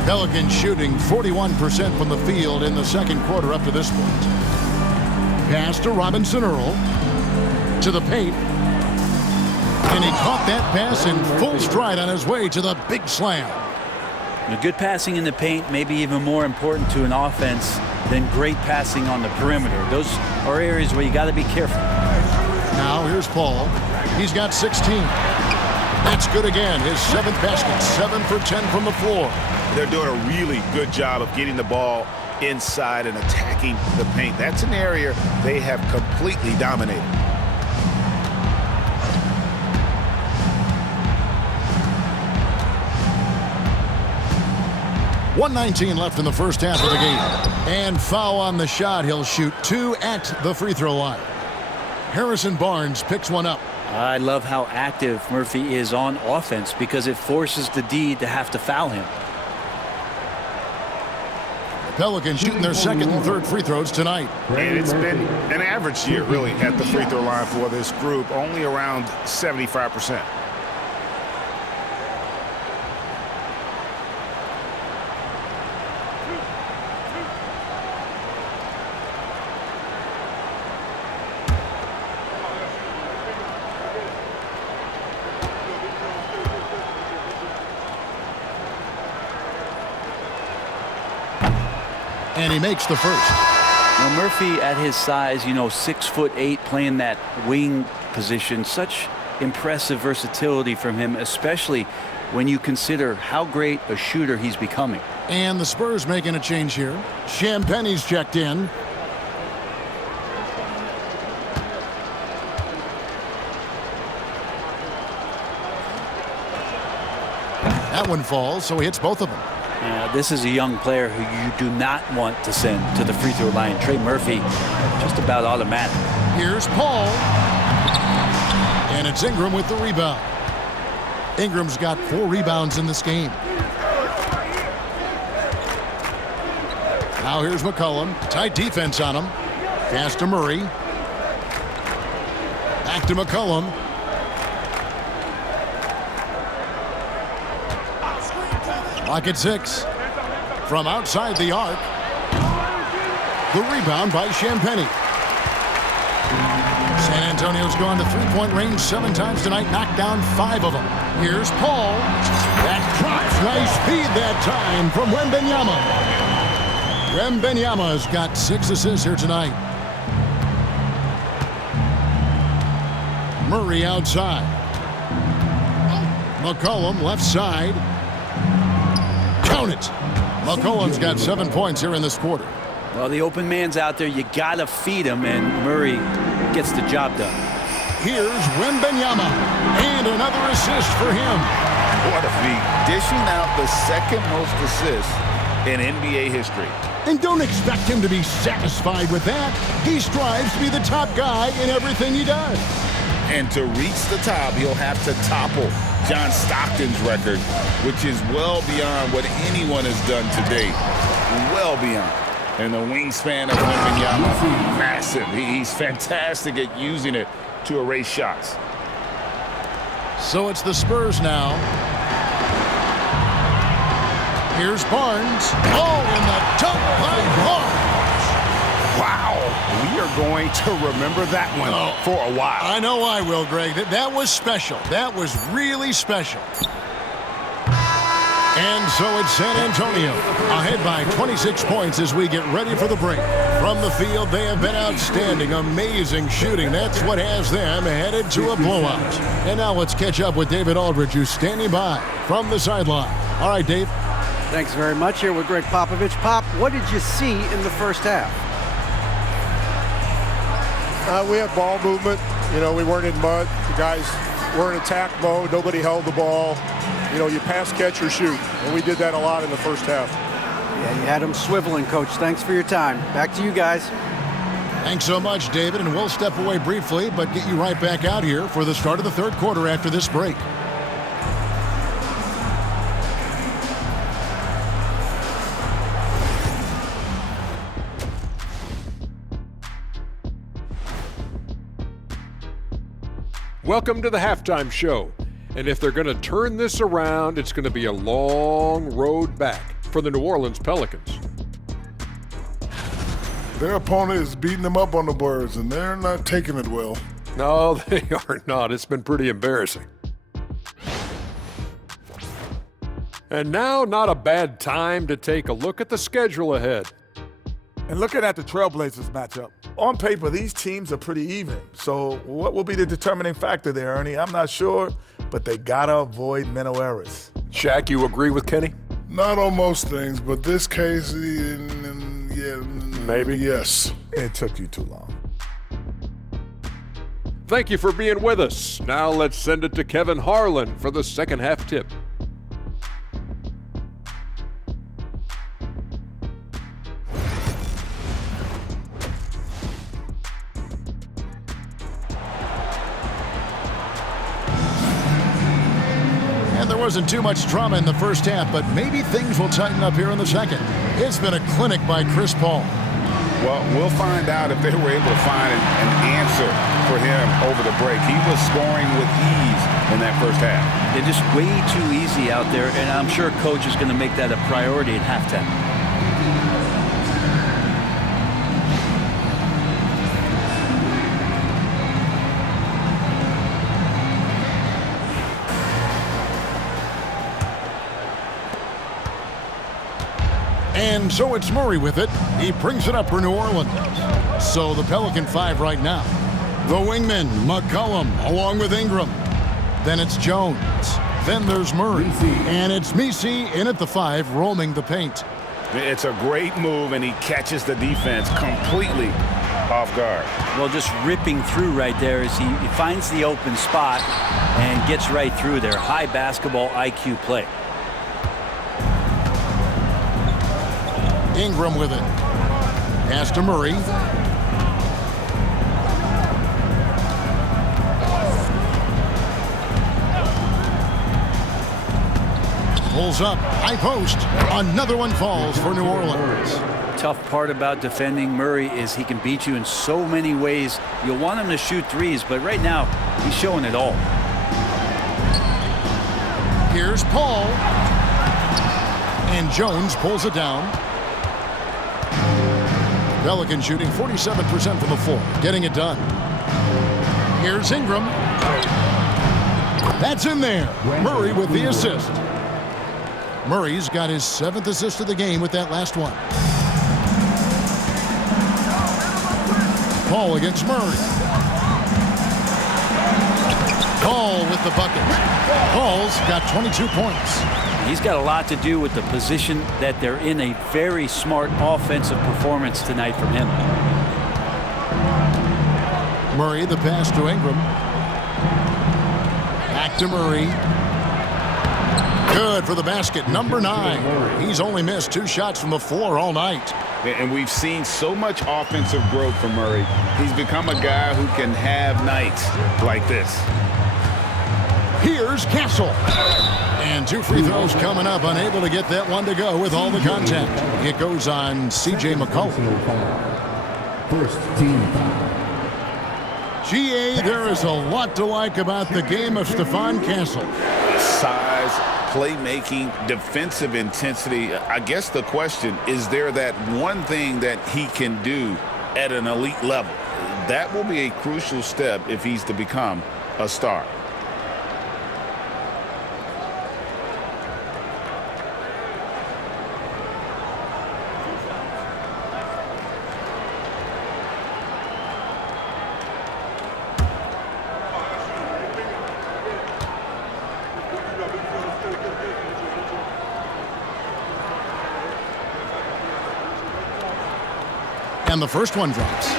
Pelicans shooting 41% from the field in the second quarter up to this point. Pass to Robinson Earl. To the paint. And he caught that pass in full stride on his way to the big slam. The good passing in the paint may be even more important to an offense than great passing on the perimeter. Those are areas where you got to be careful. Now here's Paul. He's got 16. That's good again. His 7th basket, 7 for 10 from the floor. They're doing a really good job of getting the ball inside and attacking the paint. That's an area they have completely dominated. .119 left in the first half of the game. And foul on the shot. He'll shoot 2 at the free throw line. Harrison Barnes picks one up. I love how active Murphy is on offense because it forces the D to have to foul him. Pelicans shooting their second and third free throws tonight. And it's been an average year, really, at the free throw line for this group, only around 75%. And he makes the first. Now Murphy at his size, 6'8", playing that wing position, such impressive versatility from him, especially when you consider how great a shooter he's becoming. And the Spurs making a change here. Champagne's checked in. That one falls, so he hits both of them. This is a young player who you do not want to send to the free throw line. Trey Murphy, just about automatic. Here's Paul. And it's Ingram with the rebound. Ingram's got 4 rebounds in this game. Now here's McCollum. Tight defense on him. Pass to Murray. Back to McCollum. Clock at 6. From outside the arc. The rebound by Champagnie. San Antonio's gone to three-point range 7 times tonight, knocked down 5 of them. Here's Paul. That drops. Nice feed that time from Wembanyama. Wembanyama's got 6 assists here tonight. Murray outside. McCollum left side. Count it. McCollum's got 7 points here in this quarter. Well, the open man's out there. You got to feed him, and Murray gets the job done. Here's Wembanyama, and another assist for him. What a feat. Dishing out the second most assists in NBA history. And don't expect him to be satisfied with that. He strives to be the top guy in everything he does. And to reach the top, he'll have to topple John Stockton's record, which is well beyond what anyone has done to date. Well beyond. And the wingspan of Wembanyama, massive. He's fantastic at using it to erase shots. So it's the Spurs now. Here's Barnes. Oh, and the dunk by Barnes. Wow. We are going to remember that one for a while. I know I will, Greg. That was special. That was really special. And so it's San Antonio ahead by 26 points as we get ready for the break. From the field, they have been outstanding, amazing shooting. That's what has them headed to a blowout. And now let's catch up with David Aldridge, who's standing by from the sideline. All right, Dave. Thanks very much. Here with Greg Popovich. Pop, what did you see in the first half? We had ball movement. You know, we weren't in mud. The guys were in attack mode. Nobody held the ball. You know, you pass, catch, or shoot. And we did that a lot in the first half. Yeah, you had them swiveling, Coach. Thanks for your time. Back to you guys. Thanks so much, David. And we'll step away briefly, but get you right back out here for the start of the third quarter after this break. Welcome to the halftime show. And if they're going to turn this around, it's going to be a long road back for the New Orleans Pelicans. Their opponent is beating them up on the boards, and they're not taking it well. No, they are not. It's been pretty embarrassing. And now, not a bad time to take a look at the schedule ahead. And looking at the Trailblazers matchup, on paper, these teams are pretty even. So what will be the determining factor there, Ernie? I'm not sure, but they got to avoid mental errors. Shaq, you agree with Kenny? Not on most things, but this case, yeah, maybe. Yes. It took you too long. Thank you for being with us. Now let's send it to Kevin Harlan for the second half tip. There wasn't too much drama in the first half, but maybe things will tighten up here in the second. It's been a clinic by Chris Paul. Well, we'll find out if they were able to find an answer for him over the break. He was scoring with ease in that first half. They're just way too easy out there, and I'm sure Coach is going to make that a priority at halftime. And so it's Murray with it. He brings it up for New Orleans. So the Pelican 5 right now. The wingman, McCollum, along with Ingram. Then it's Jones. Then there's Murray. And it's Messi in at the 5, roaming the paint. It's a great move, and he catches the defense completely off guard. Well, just ripping through right there as he finds the open spot and gets right through there. High basketball IQ play. Ingram with it. Pass to Murray. Pulls up. High post. Another one falls for New Orleans. Tough part about defending Murray is he can beat you in so many ways. You'll want him to shoot threes, but right now he's showing it all. Here's Paul. And Jones pulls it down. Pelican shooting 47% from the floor, getting it done. Here's Ingram. That's in there. Murray with the assist. Murray's got his 7th assist of the game with that last one. Paul against Murray. Paul with the bucket. Paul's got 22 points. He's got a lot to do with the position that they're in. A very smart offensive performance tonight from him. Murray, the pass to Ingram. Back to Murray. Good for the basket. Number 9. He's only missed 2 shots from the floor all night. And we've seen so much offensive growth from Murray. He's become a guy who can have nights like this. Here's Castle. And 2 free throws coming up. Unable to get that one to go with all the contact. It goes on C.J. McCollum. First team foul. GA, there is a lot to like about the game of Stephon Castle. Size, playmaking, defensive intensity. I guess the question, is there that one thing that he can do at an elite level. That will be a crucial step if he's to become a star. And the first one drops.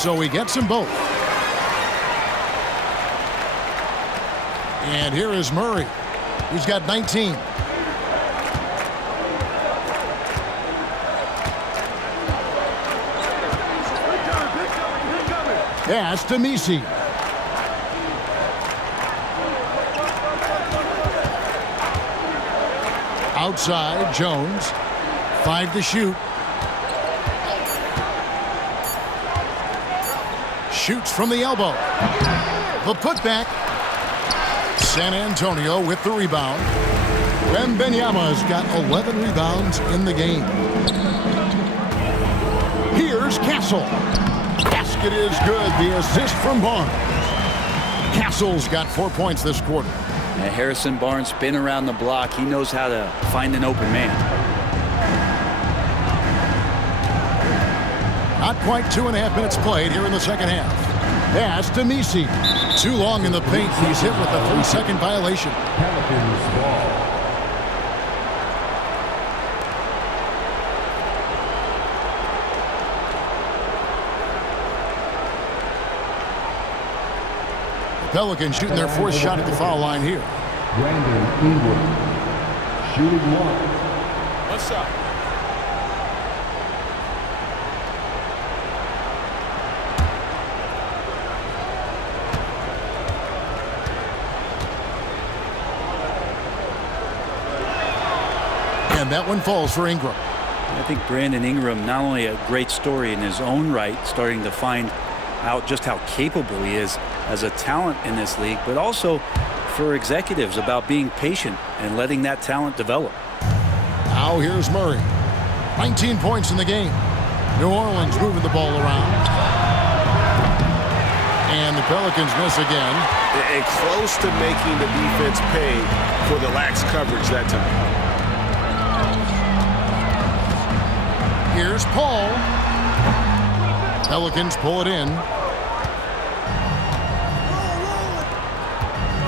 So he gets them both. And here is Murray, who's got 19. Pass to Messi. Outside, Jones. 5 to shoot. Shoots from the elbow. The putback. San Antonio with the rebound. Wembanyama's got 11 rebounds in the game. Here's Castle. Basket is good. The assist from Barnes. Castle's got 4 points this quarter. And Harrison Barnes been around the block. He knows how to find an open man. Not quite 2.5 minutes played here in the second half. Pass to Messi. Too long in the paint. He's hit with a 3-second violation. Pelicans ball. The Pelicans shooting their 4th shot at the foul line here. Brandon Ingram. Shooting 1. One shot. And that one falls for Ingram. I think Brandon Ingram, not only a great story in his own right, starting to find out just how capable he is as a talent in this league, but also for executives about being patient and letting that talent develop. Now here's Murray. 19 points in the game. New Orleans moving the ball around. And the Pelicans miss again. And close to making the defense pay for the lax coverage that time. Here's Paul. Pelicans pull it in.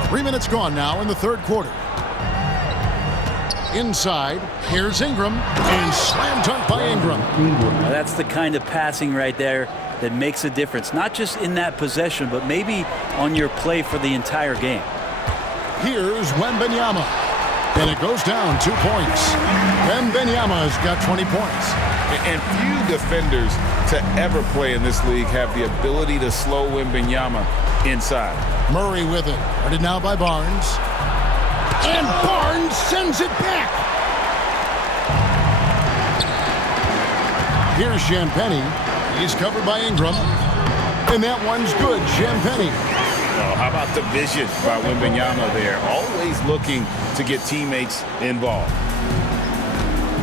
3 minutes gone now in the third quarter. Inside, here's Ingram, and slam dunk by Ingram. Now that's the kind of passing right there that makes a difference, not just in that possession, but maybe on your play for the entire game. Here's Wembanyama, and it goes down 2 points. Wembanyama's got 20 points. And few defenders to ever play in this league have the ability to slow Wembanyama inside. Murray with it. Guarded now by Barnes. And Barnes sends it back. Here's Champagny. He's covered by Ingram. And that one's good. Champagny. Oh, how about the vision by Wembanyama there? Always looking to get teammates involved.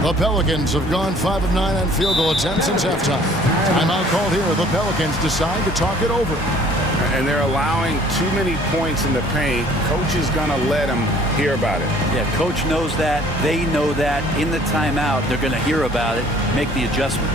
The Pelicans have gone 5 of 9 on field goal attempts since halftime. Timeout called here. The Pelicans decide to talk it over. And they're allowing too many points in the paint. Coach is going to let them hear about it. Yeah, coach knows that. They know that. In the timeout, they're going to hear about it, make the adjustment.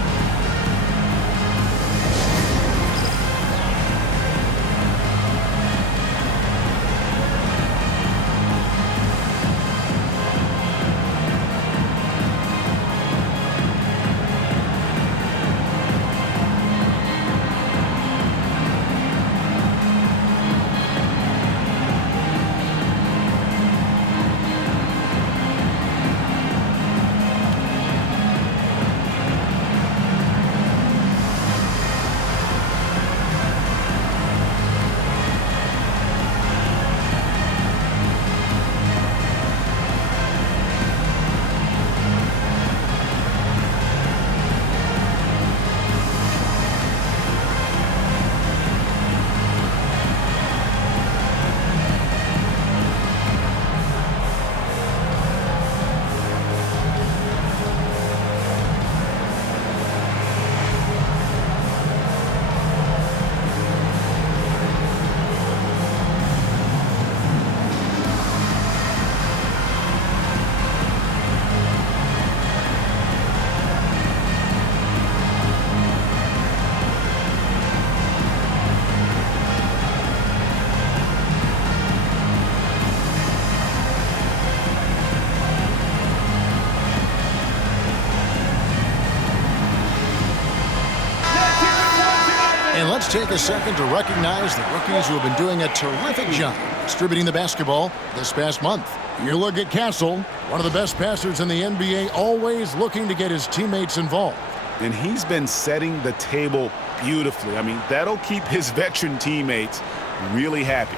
Let's take a second to recognize the rookies who have been doing a terrific job distributing the basketball this past month. You look at Castle, one of the best passers in the NBA, always looking to get his teammates involved. And he's been setting the table beautifully. I mean, that'll keep his veteran teammates really happy.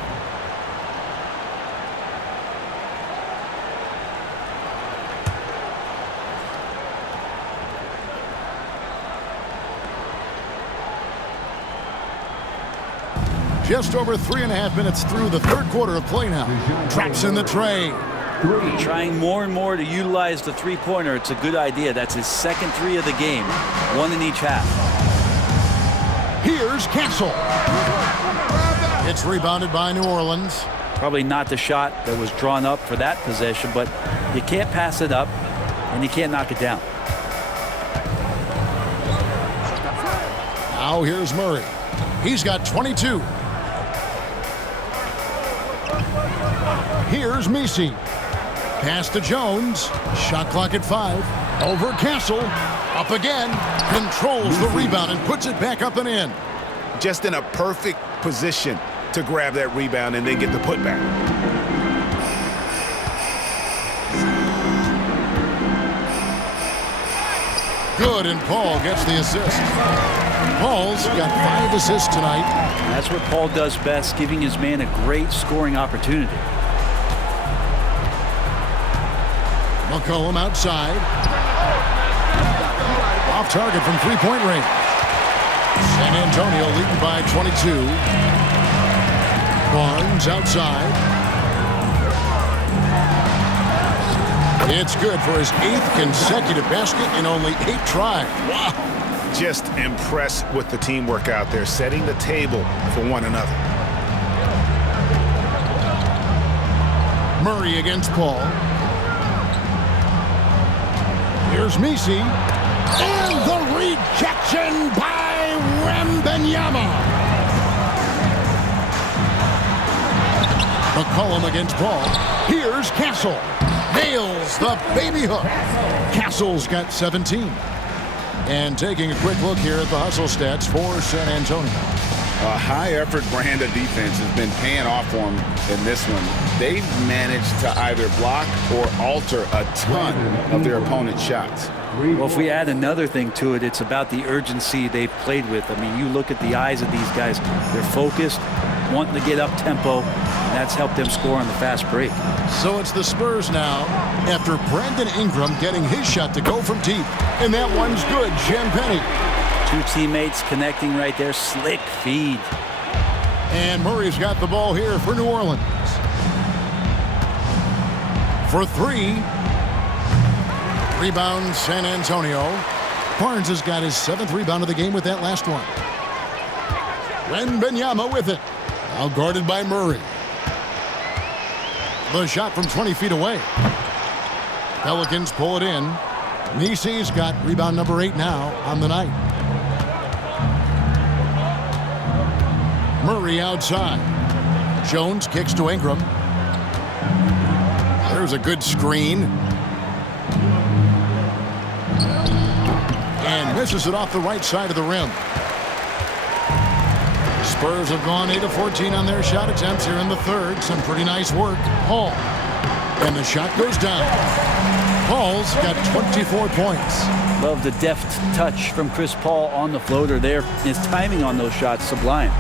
Just over 3.5 minutes through the third quarter of play now. Drops in the tray. Trying more and more to utilize the three-pointer. It's a good idea. That's his second three of the game. One in each half. Here's Castle. It's rebounded by New Orleans. Probably not the shot that was drawn up for that possession, but you can't pass it up, and you can't knock it down. Now here's Murray. He's got 22. Here's Messi. Pass to Jones. Shot clock at 5. Over Castle. Up again. Controls the rebound and puts it back up and in. Just in a perfect position to grab that rebound and then get the putback. Good, and Paul gets the assist. Paul's got 5 assists tonight. That's what Paul does best, giving his man a great scoring opportunity. McCollum outside. Off target from three-point range. San Antonio leading by 22. Barnes outside. It's good for his 8th consecutive basket in only 8 tries. Wow. Just impressed with the teamwork out there, setting the table for one another. Murray against Paul. Here's Messi. And the rejection by Wembanyama. McCollum against Paul. Here's Castle. Nails the baby hook. Castle's got 17. And taking a quick look here at the hustle stats for San Antonio. A high-effort brand of defense has been paying off for them in this one. They've managed to either block or alter a ton of their opponent's shots. Well, if we add another thing to it, it's about the urgency they've played with. I mean, you look at the eyes of these guys. They're focused, wanting to get up tempo, and that's helped them score on the fast break. So it's the Spurs now after Brandon Ingram getting his shot to go from deep. And that one's good. Champagny. 2 teammates connecting right there. Slick feed. And Murray's got the ball here for New Orleans. For 3. Rebound San Antonio. Barnes has got his 7th rebound of the game with that last one. Wembanyama with it. Now guarded by Murray. The shot from 20 feet away. Pelicans pull it in. Messi's got rebound number 8 now on the night. Murray outside. Jones kicks to Ingram. There's a good screen. And misses it off the right side of the rim. Spurs have gone 8 of 14 on their shot attempts here in the third. Some pretty nice work. Paul. And the shot goes down. Paul's got 24 points. Love the deft touch from Chris Paul on the floater there. His timing on those shots, sublime.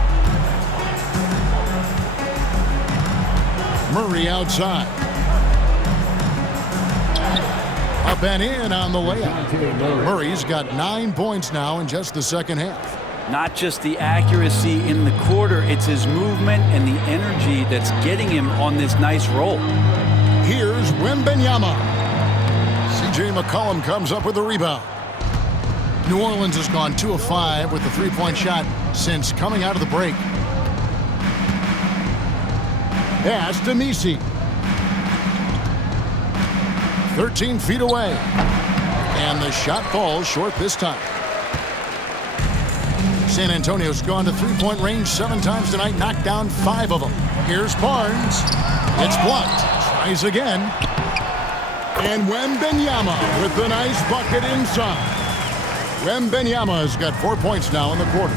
Murray outside. Up and in on the layup. Murray's got 9 points now in just the second half. Not just the accuracy in the quarter, it's his movement and the energy that's getting him on this nice roll. Here's Wembanyama. C.J. McCollum comes up with the rebound. New Orleans has gone 2 of 5 with the three-point shot since coming out of the break. Pass to Messi. 13 feet away. And the shot falls short this time. San Antonio's gone to three-point range 7 times tonight, knocked down 5 of them. Here's Barnes. It's blocked. Tries again. And Wembanyama with the nice bucket inside. Wembanyama has got 4 points now in the quarter.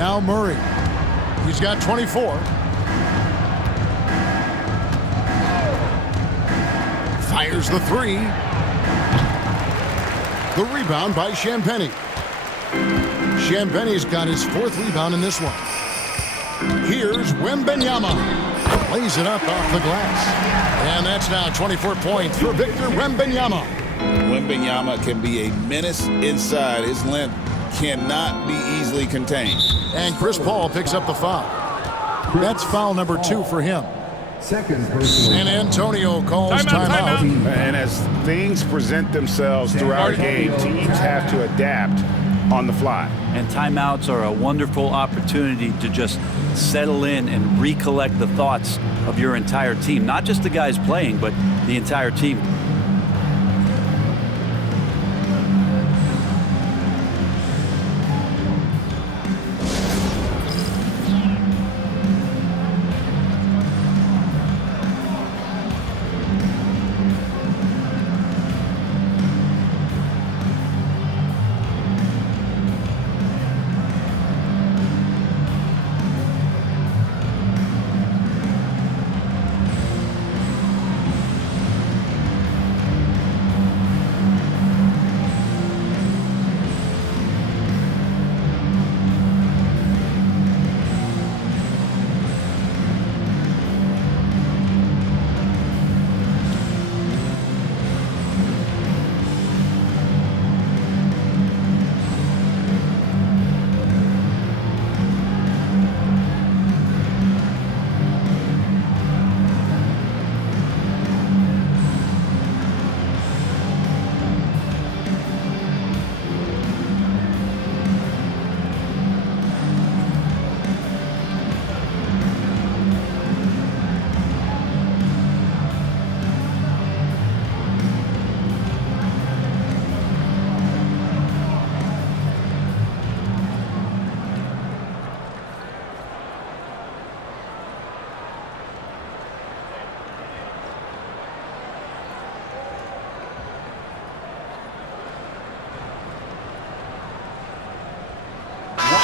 Now Murray. He's got 24. Fires the three. The rebound by Champagnie. Champagnie's got his 4th rebound in this one. Here's Wembanyama. Lays it up off the glass. And that's now 24 points for Victor Wembanyama. Wembanyama can be a menace inside. His length cannot be easily contained. And Chris Paul picks up the foul. That's foul number 2 for him. San Antonio calls timeout. And as things present themselves throughout a game, teams have to adapt on the fly. And timeouts are a wonderful opportunity to just settle in and recollect the thoughts of your entire team. Not just the guys playing, but the entire team.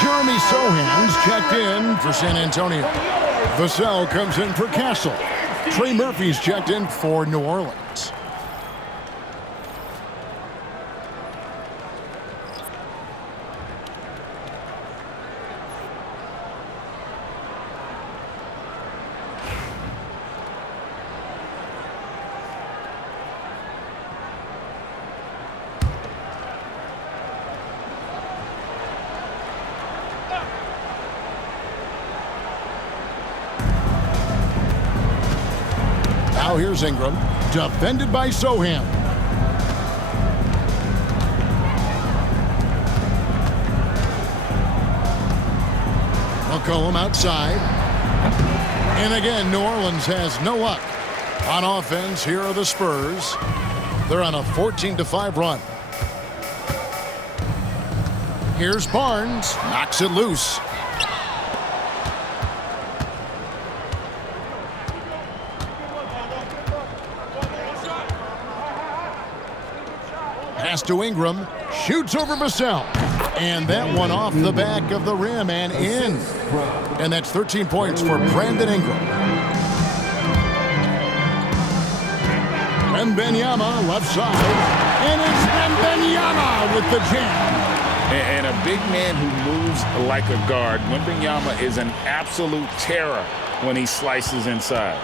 Jeremy Sohan's checked in for San Antonio. Vassell comes in for Castle. Trey Murphy's checked in for New Orleans. Now here's Ingram, defended by Sohan. McCollum outside. And again, New Orleans has no luck. On offense, here are the Spurs. They're on a 14-5 run. Here's Barnes, knocks it loose. Pass to Ingram, shoots over Vassell. And that one off the back of the rim and in. And that's 13 points for Brandon Ingram. Wembanyama left side. And it's Wembanyama with the jam. And a big man who moves like a guard. Wembanyama is an absolute terror when he slices inside.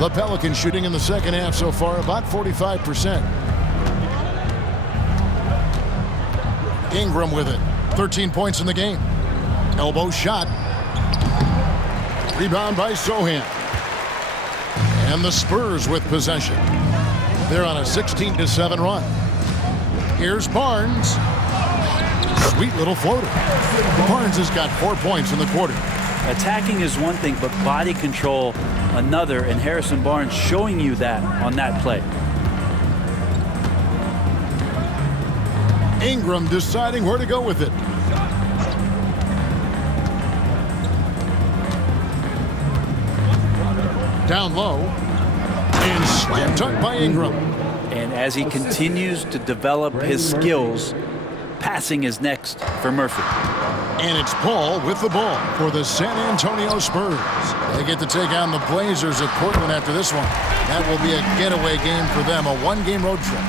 The Pelicans shooting in the second half so far about 45%. Ingram with it. 13 points in the game. Elbow shot. Rebound by Sohan. And the Spurs with possession. They're on a 16-7 run. Here's Barnes. Sweet little floater. Barnes has got 4 points in the quarter. Attacking is one thing, but body control another, and Harrison Barnes showing you that on that play. Ingram deciding where to go with it. Down low. And slam dunk by Ingram. And as he continues to develop his skills, passing is next for Murphy. And it's Paul with the ball for the San Antonio Spurs. They get to take on the Blazers at Portland after this one. That will be a getaway game for them, a one-game road trip.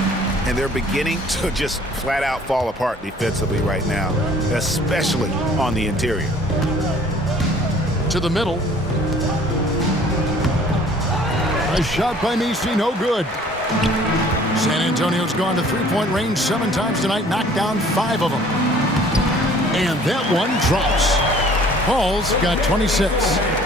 And they're beginning to just flat out fall apart defensively right now, especially on the interior. To the middle. A shot by Misi, no good. San Antonio's gone to three-point range 7 times tonight, knocked down 5 of them. And that one drops. Paul's got 26.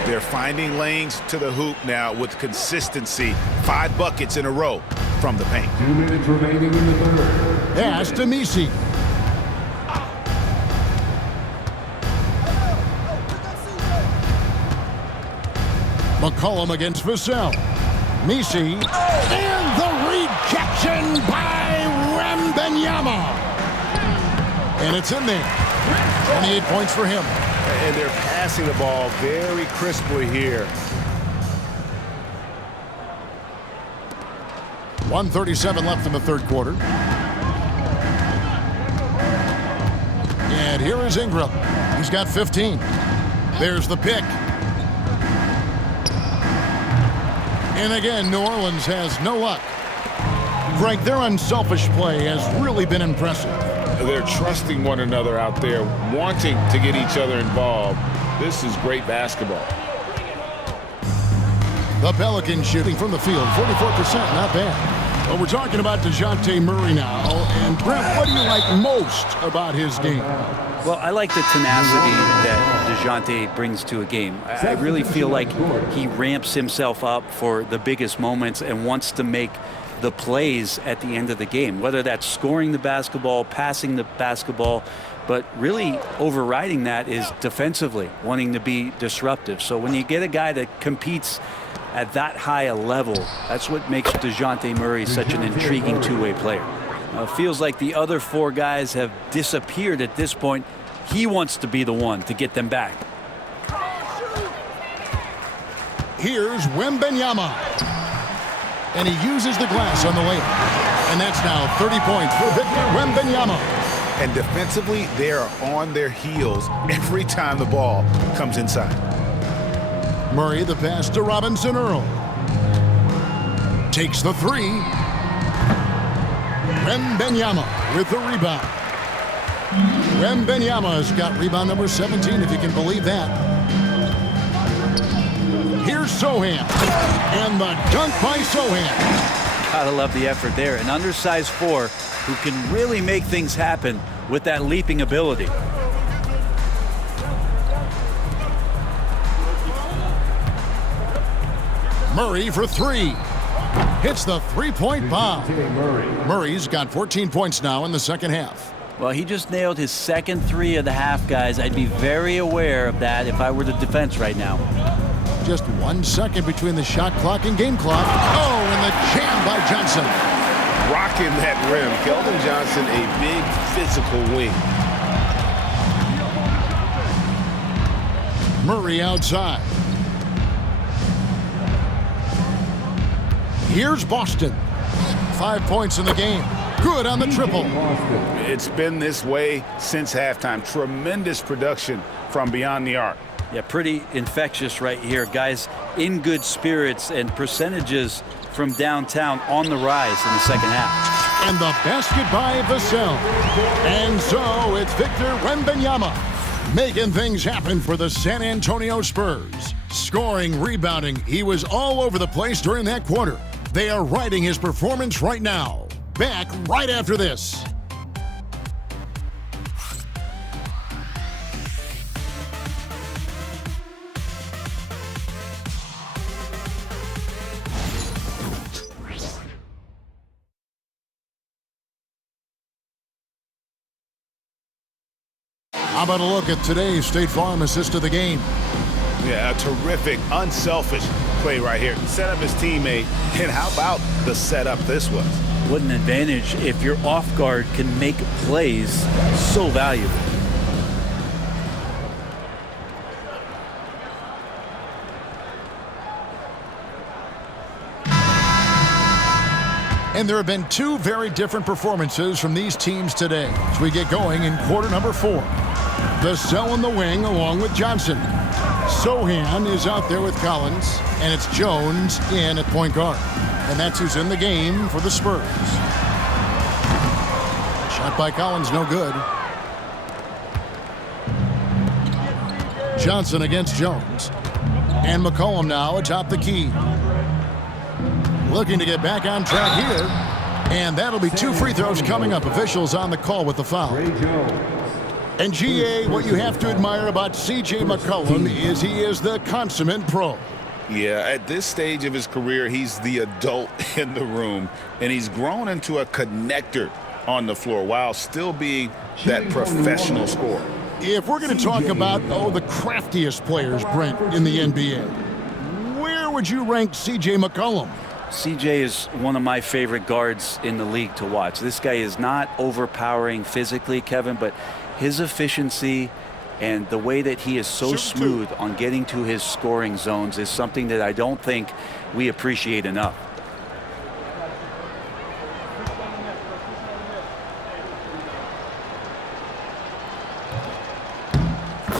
They're finding lanes to the hoop now with consistency. 5 buckets in a row from the paint. 2 minutes remaining in the third. Pass to Misi. McCollum against Vassell. Misi. And the rejection by Wembanyama. And it's in there. 28 points for him. And they're passing the ball very crisply here. 1:37 left in the third quarter. And here is Ingram. He's got 15. There's the pick. And again, New Orleans has no luck. Greg, their unselfish play has really been impressive. They're trusting one another out there, wanting to get each other involved. This is great basketball. The Pelicans shooting from the field, 44%, not bad. Well, we're talking about Dejounte Murray now. And Brent, what do you like most about his game? Well, I like the tenacity that Dejounte brings to a game. I really feel like he ramps himself up for the biggest moments and wants to make the plays at the end of the game, whether that's scoring the basketball, passing the basketball, but really overriding that is defensively, wanting to be disruptive. So when you get a guy that competes at that high a level, that's what makes Dejounte Murray such an intriguing two-way player. Feels like the other 4 guys have disappeared at this point. He wants to be the one to get them back. Here's Wembanyama. And he uses the glass on the layup. And that's now 30 points for Victor Wembanyama. And defensively, they are on their heels every time the ball comes inside. Murray, the pass to Robinson Earl. Takes the 3. Wembanyama with the rebound. Wembanyama's got rebound number 17, if you can believe that. Here's Sohan. And the dunk by Sohan. Gotta love the effort there. An undersized 4 who can really make things happen with that leaping ability. Murray for 3. Hits the three-point bomb. Murray's got 14 points now in the second half. Well, he just nailed his second 3 of the half, guys. I'd be very aware of that if I were the defense right now. Just 1 second between the shot clock and game clock. Oh, and the jam by Johnson. Rocking that rim. Keldon Johnson, a big physical wing. Murray outside. Here's Boston. 5 points in the game. Good on the triple. It's been this way since halftime. Tremendous production from beyond the arc. Yeah, pretty infectious right here. Guys in good spirits and percentages from downtown on the rise in the second half. And the basket by Vassell. And so it's Victor Wembanyama making things happen for the San Antonio Spurs. Scoring, rebounding, he was all over the place during that quarter. They are riding his performance right now. Back right after this. How about a look at today's State Farm assist of the game? Yeah, a terrific, unselfish play right here. Set up his teammate, and how about the setup this was? What an advantage if your off guard can make plays so valuable. And there have been 2 very different performances from these teams today as we get going in quarter number 4. Vassell in the wing along with Johnson. Sohan is out there with Collins, and it's Jones in at point guard. And that's who's in the game for the Spurs. Shot by Collins, no good. Johnson against Jones. And McCollum now atop the key. Looking to get back on track here. And that'll be 2 free throws coming up. Officials on the call with the foul. And GA, what you have to admire about C.J. McCollum is he is the consummate pro. Yeah, at this stage of his career, he's the adult in the room, and he's grown into a connector on the floor while still being that professional scorer. If we're going to talk about, the craftiest players, Brent, in the NBA, where would you rank C.J. McCollum? CJ is one of my favorite guards in the league to watch. This guy is not overpowering physically, Kevin, but his efficiency and the way that he is so smooth on getting to his scoring zones is something that I don't think we appreciate enough.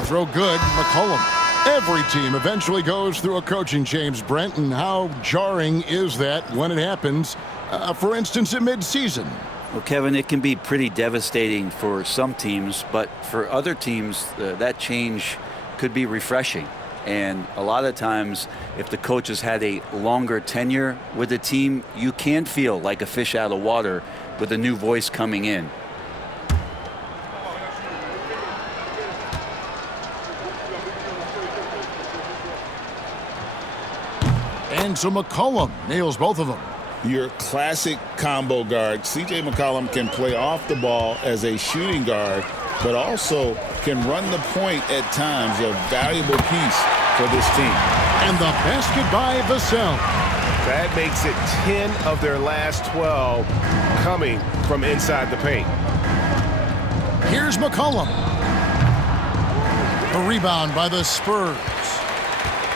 Throw good, McCollum. Every team eventually goes through a coaching change, Brent, and how jarring is that when it happens, for instance, at midseason? Well, Kevin, it can be pretty devastating for some teams, but for other teams, that change could be refreshing. And a lot of times, if the coach has had a longer tenure with the team, you can feel like a fish out of water with a new voice coming in. And so McCollum nails both of them. Your classic combo guard. C.J. McCollum can play off the ball as a shooting guard, but also can run the point at times, a valuable piece for this team. And the basket by Vassell. That makes it 10 of their last 12 coming from inside the paint. Here's McCollum. The rebound by the Spurs.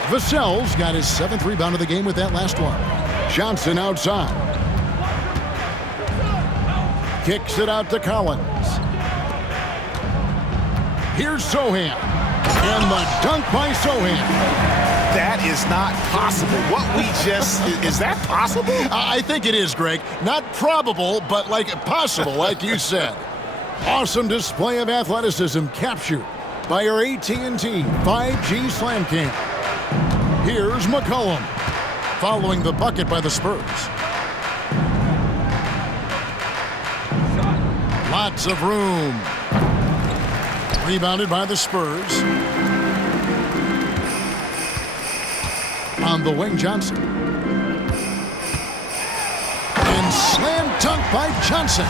Vassell's got his 7th rebound of the game with that last one. Johnson outside. Kicks it out to Collins. Here's Sohan. And the dunk by Sohan. That is not possible. What we just, is that possible? I think it is, Greg. Not probable, but possible, like you said. Awesome display of athleticism captured by our AT&T 5G Slam Cam. Here's McCollum, following the bucket by the Spurs. Lots of room. Rebounded by the Spurs. On the wing, Johnson. And slam dunk by Johnson.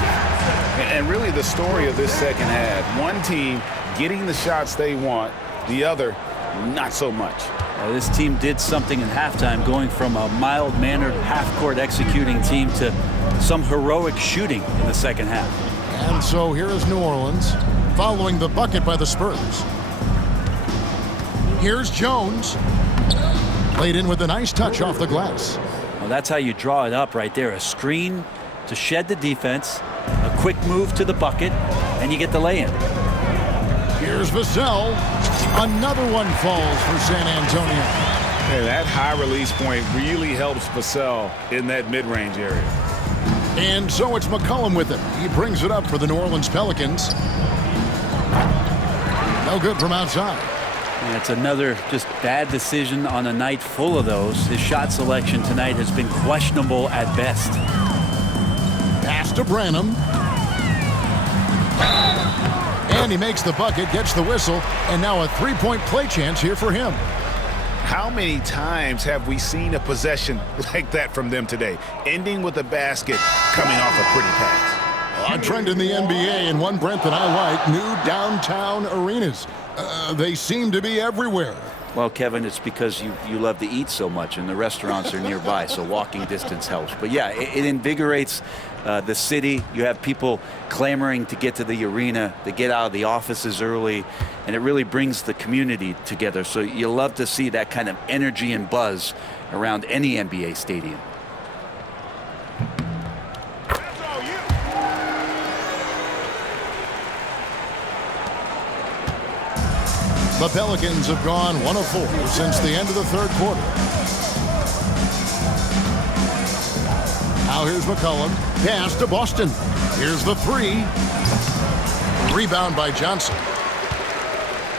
And really the story of this second half, one team getting the shots they want, the other not so much. This team did something in halftime, going from a mild-mannered half-court executing team to some heroic shooting in the second half. And so here is New Orleans, following the bucket by the Spurs. Here's Jones. Played in with a nice touch off the glass. Well, that's how you draw it up right there. A screen to shed the defense, a quick move to the bucket, and you get the lay-in. Here's Vassell. Another one falls for San Antonio. And that high release point really helps Vassell in that mid-range area. And so it's McCollum with it. He brings it up for the New Orleans Pelicans. No good from outside. And it's another just bad decision on a night full of those. His shot selection tonight has been questionable at best. Pass to Branham. And he makes the bucket, gets the whistle, and now a three-point play chance here for him. How many times have we seen a possession like that from them today, ending with a basket coming off a pretty pass? A trend in the NBA, and one, Brent, that I like, new downtown arenas. They seem to be everywhere. Well, Kevin, it's because you love to eat so much, and the restaurants are nearby, so walking distance helps. But yeah, it invigorates the city. You have people clamoring to get to the arena, to get out of the offices early, and it really brings the community together. So you love to see that kind of energy and buzz around any NBA stadium. The Pelicans have gone 1 of 4 since the end of the third quarter. Now here's McCollum. Pass to Boston. Here's the three. Rebound by Johnson.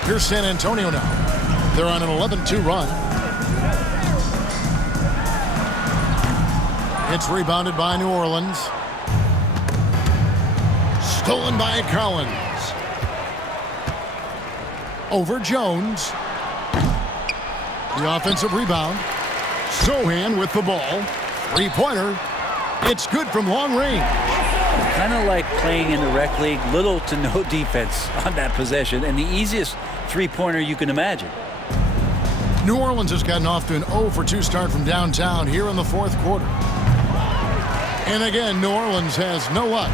Here's San Antonio now. They're on an 11-2 run. It's rebounded by New Orleans. Stolen by Collins. Over Jones. The offensive rebound. Sohan with the ball. Three-pointer. It's good from long range. Kind of like playing in the rec league, little to no defense on that possession, and the easiest three-pointer you can imagine. New Orleans has gotten off to an 0 for 2 start from downtown here in the fourth quarter. And again, New Orleans has no luck.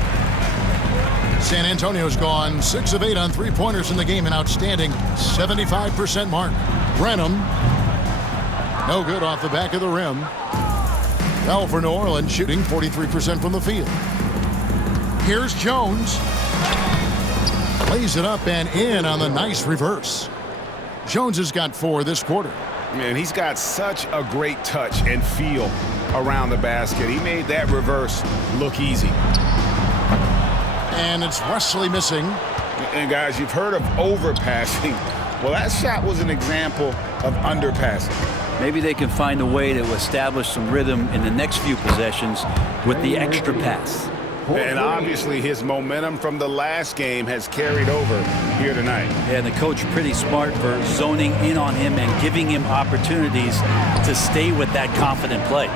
San Antonio's gone 6 of 8 on three-pointers in the game, an outstanding 75% mark. Brenham, no good off the back of the rim. Well, for New Orleans, shooting 43% from the field. Here's Jones. Lays it up and in on the nice reverse. Jones has got 4 this quarter. And he's got such a great touch and feel around the basket. He made that reverse look easy. And it's Wesley missing. And guys, you've heard of overpassing. Well, that shot was an example of underpassing. Maybe they can find a way to establish some rhythm in the next few possessions with the extra pass. And obviously his momentum from the last game has carried over here tonight. And the coach pretty smart for zoning in on him and giving him opportunities to stay with that confident play.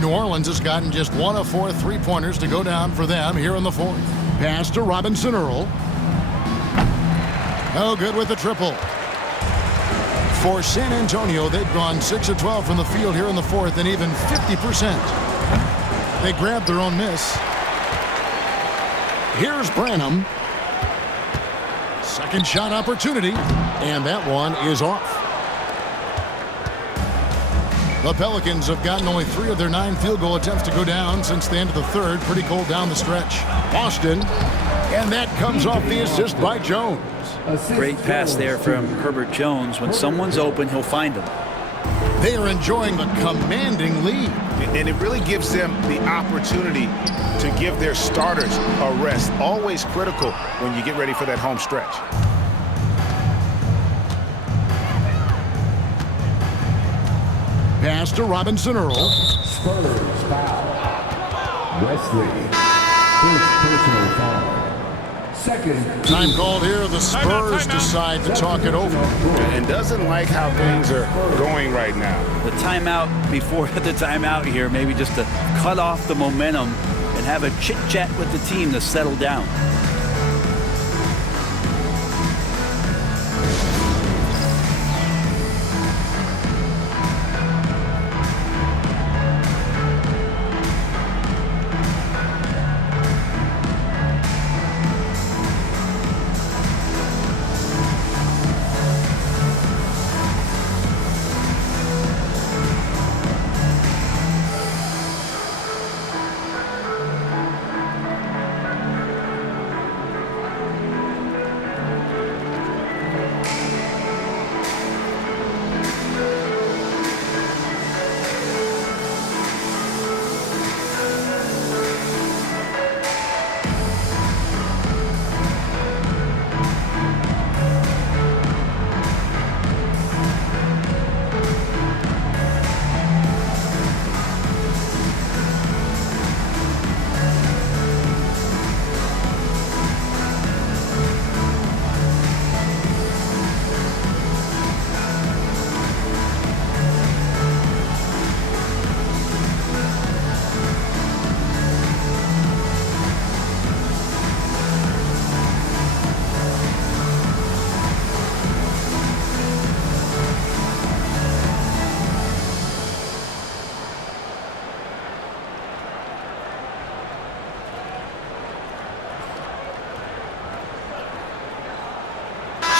New Orleans has gotten just 1 of 4 three-pointers to go down for them here in the fourth. Pass to Robinson Earl. No good with the triple. For San Antonio, they've gone 6 of 12 from the field here in the fourth and even 50%. They grabbed their own miss. Here's Branham. Second shot opportunity, and that one is off. The Pelicans have gotten only 3 of their 9 field goal attempts to go down since the end of the third. Pretty cold down the stretch. Boston, and that comes off the assist by Jones. Great pass there from Herbert Jones. When someone's open, he'll find them. They are enjoying the commanding lead. And it really gives them the opportunity to give their starters a rest. Always critical when you get ready for that home stretch. Pass to Robinson Earl. Spurs foul. Wesley. First personal foul. Second. Time called here. The Spurs decide to talk it over. And doesn't like how things are going right now. The timeout before the timeout here, maybe just to cut off the momentum and have a chit-chat with the team to settle down.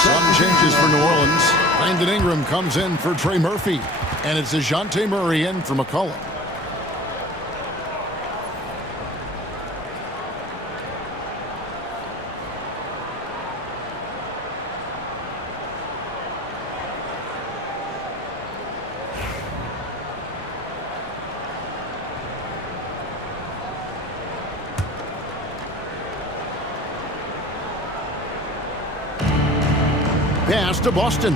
Some changes for New Orleans. Brandon Ingram comes in for Trey Murphy. And it's Dejounte Murray in for McCollum. Pass to Boston.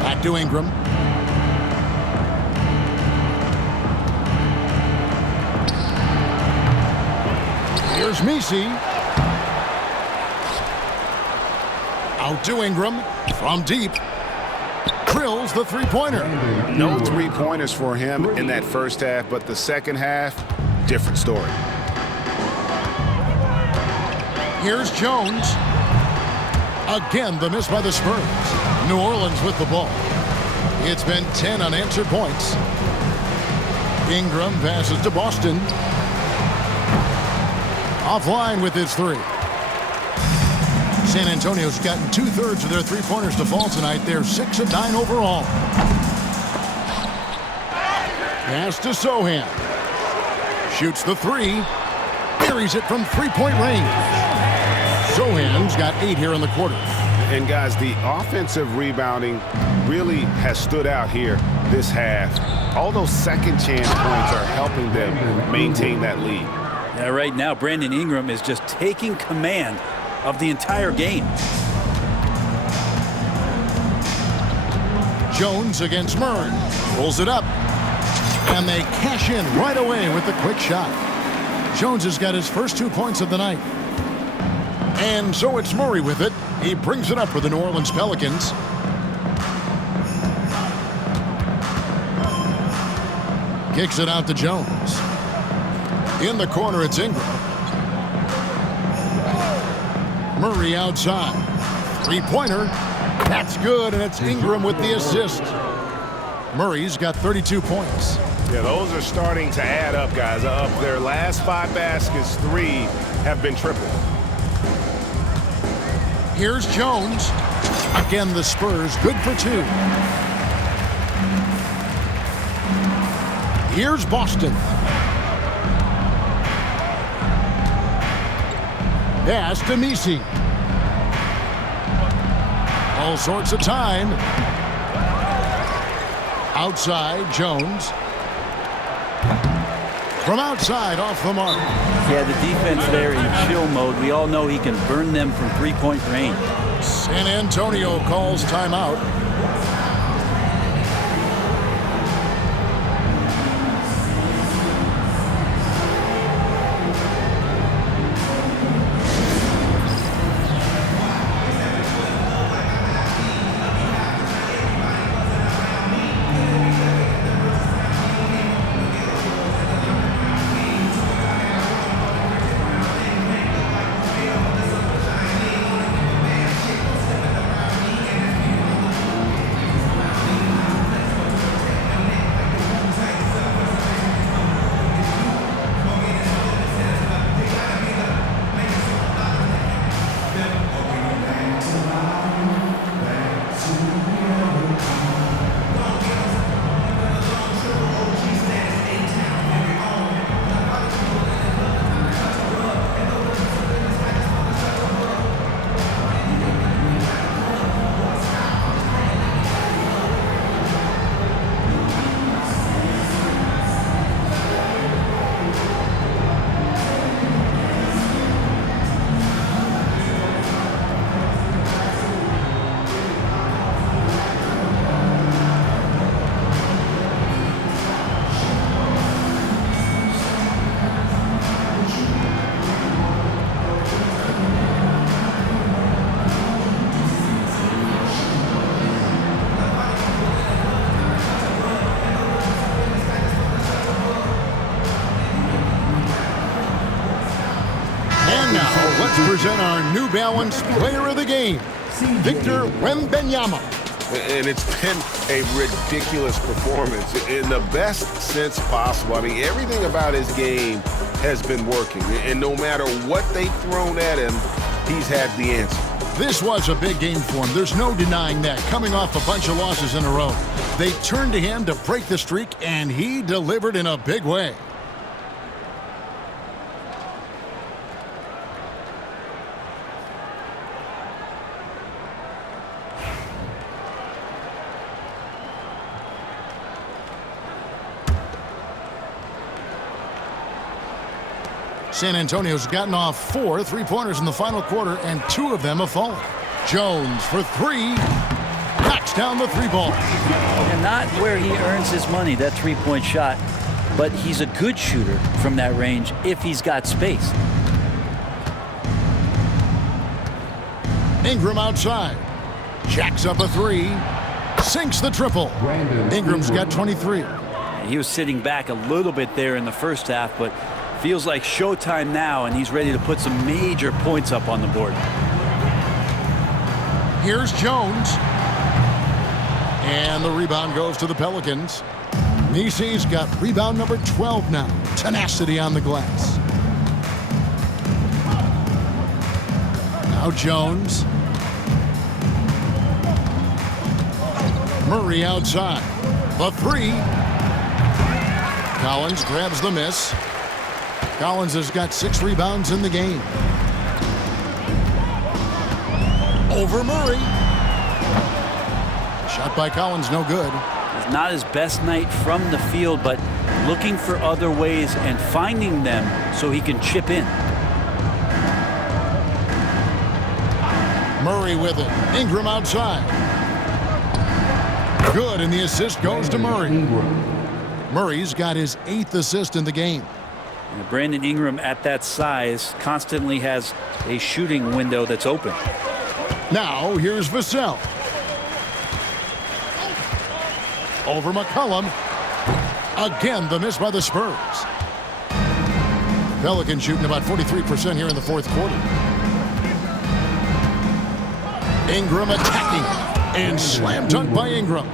Back to Ingram. Here's Messi. Out to Ingram. From deep. Drills the three-pointer. No three-pointers for him in that first half, but the second half, different story. Here's Jones. Again, the miss by the Spurs. New Orleans with the ball. It's been 10 unanswered points. Ingram passes to Boston. Offline with his three. San Antonio's gotten 2/3 of their three-pointers to fall tonight. They're 6 of 9 overall. Pass to Sohan. Shoots the three. Buries it from three-point range. Sohan's got 8 here in the quarter. And guys, the offensive rebounding really has stood out here this half. All those second chance points are helping them maintain that lead. Yeah, right now, Brandon Ingram is just taking command of the entire game. Jones against Murray. Pulls it up. And they cash in right away with the quick shot. Jones has got his first 2 points of the night. And so it's Murray with it. He brings it up for the New Orleans Pelicans. Kicks it out to Jones. In the corner, it's Ingram. Murray outside. Three-pointer. That's good, and it's Ingram with the assist. Murray's got 32 points. Yeah, those are starting to add up, guys. Of their last 5 baskets, 3 have been triple. Here's Jones. Again, the Spurs good for 2. Here's Boston. Pass to Messi. All sorts of time. Outside, Jones. From outside, off the mark. Yeah, the defense there in chill mode. We all know he can burn them from three-point range. San Antonio calls timeout. Let's present our New Balance Player of the Game, Victor Wembanyama. And it's been a ridiculous performance in the best sense possible. I mean, everything about his game has been working. And no matter what they've thrown at him, he's had the answer. This was a big game for him. There's no denying that. Coming off a bunch of losses in a row. They turned to him to break the streak, and he delivered in a big way. San Antonio's gotten off 4 3-pointers in the final quarter, and 2 of them have fallen. Jones for three. Knocks down the three ball. And not where he earns his money, that three-point shot. But he's a good shooter from that range if he's got space. Ingram outside. Jacks up a three. Sinks the triple. Ingram's got 23. He was sitting back a little bit there in the first half, but feels like showtime now, and he's ready to put some major points up on the board. Here's Jones. And the rebound goes to the Pelicans. Nisi's got rebound number 12 now. Tenacity on the glass. Now Jones. Murray outside. The three. Collins grabs the miss. Collins has got 6 rebounds in the game. Over Murray. Shot by Collins, no good. It's not his best night from the field, but looking for other ways and finding them so he can chip in. Murray with it. Ingram outside. Good, and the assist goes to Murray. Murray's got his 8th assist in the game. And Brandon Ingram at that size constantly has a shooting window that's open. Now here's Vassell. Over McCollum. Again, the miss by the Spurs. Pelicans shooting about 43% here in the fourth quarter. Ingram attacking. And slam dunk by Ingram.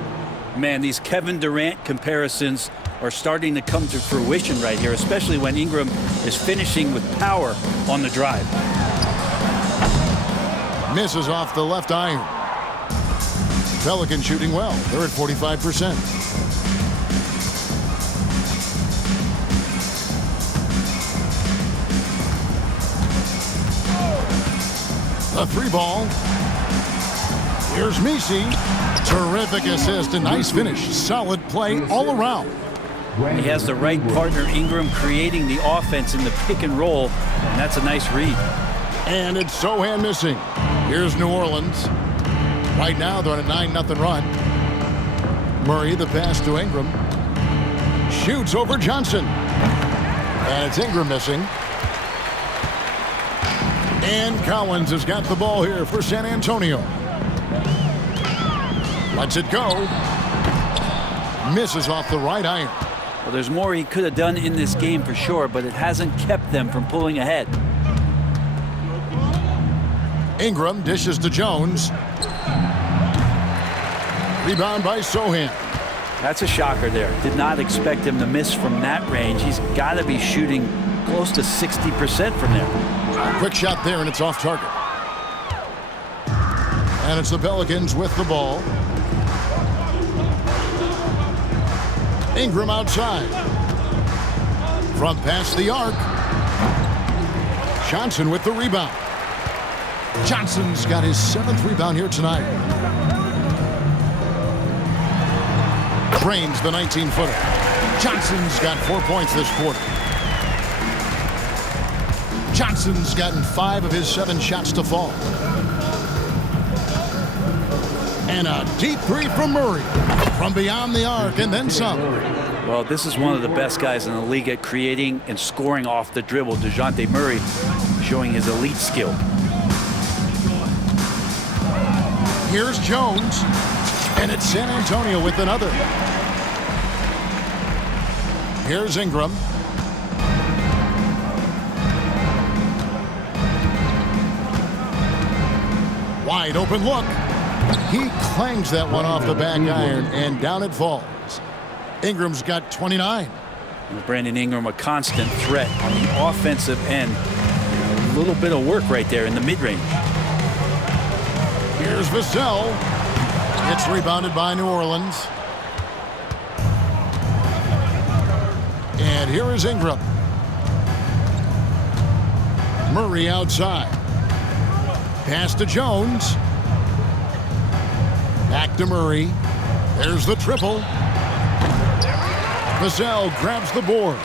Man, these Kevin Durant comparisons are starting to come to fruition right here, especially when Ingram is finishing with power on the drive. Misses off the left iron. Pelicans shooting well. They're at 45%. The three ball. Here's Misi. Terrific assist and nice finish. Solid play all around. He has the right partner, Ingram, creating the offense in the pick and roll, and that's a nice read. And it's Sohan missing. Here's New Orleans. Right now, they're on a 9-0 run. Murray, the pass to Ingram. Shoots over Johnson. And it's Ingram missing. And Collins has got the ball here for San Antonio. Lets it go. Misses off the right iron. Well, there's more he could have done in this game for sure, but it hasn't kept them from pulling ahead. Ingram dishes to Jones. Rebound by Sohan. That's a shocker there. Did not expect him to miss from that range. He's got to be shooting close to 60% from there. Quick shot there, and it's off target. And it's the Pelicans with the ball. Ingram outside. From past the arc. Johnson with the rebound. Johnson's got his 7th rebound here tonight. Drains the 19-footer. Johnson's got 4 points this quarter. Johnson's gotten 5 of his 7 shots to fall. And a deep three from Murray. From beyond the arc and then some. Well, this is one of the best guys in the league at creating and scoring off the dribble. Dejounte Murray showing his elite skill. Here's Jones. And it's San Antonio with another. Here's Ingram. Wide open look. He clangs that one off the back iron, and down it falls. Ingram's got 29. Brandon Ingram, a constant threat on the offensive end. A little bit of work right there in the mid-range. Here's Vassell. It's rebounded by New Orleans. And here is Ingram. Murray outside. Pass to Jones. Back to Murray. There's the triple. Vassell grabs the board.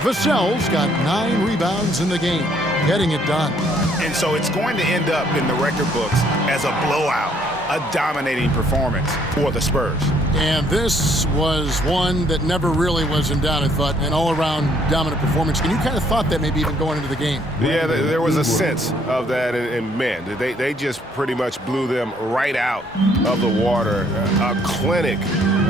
Vassell's got 9 rebounds in the game, getting it done. And so it's going to end up in the record books as a blowout, a dominating performance for the Spurs. And this was one that never really was in doubt, I thought, an all-around dominant performance. And you kind of thought that maybe even going into the game. Yeah, there was a sense of that, and man, they just pretty much blew them right out of the water. A clinic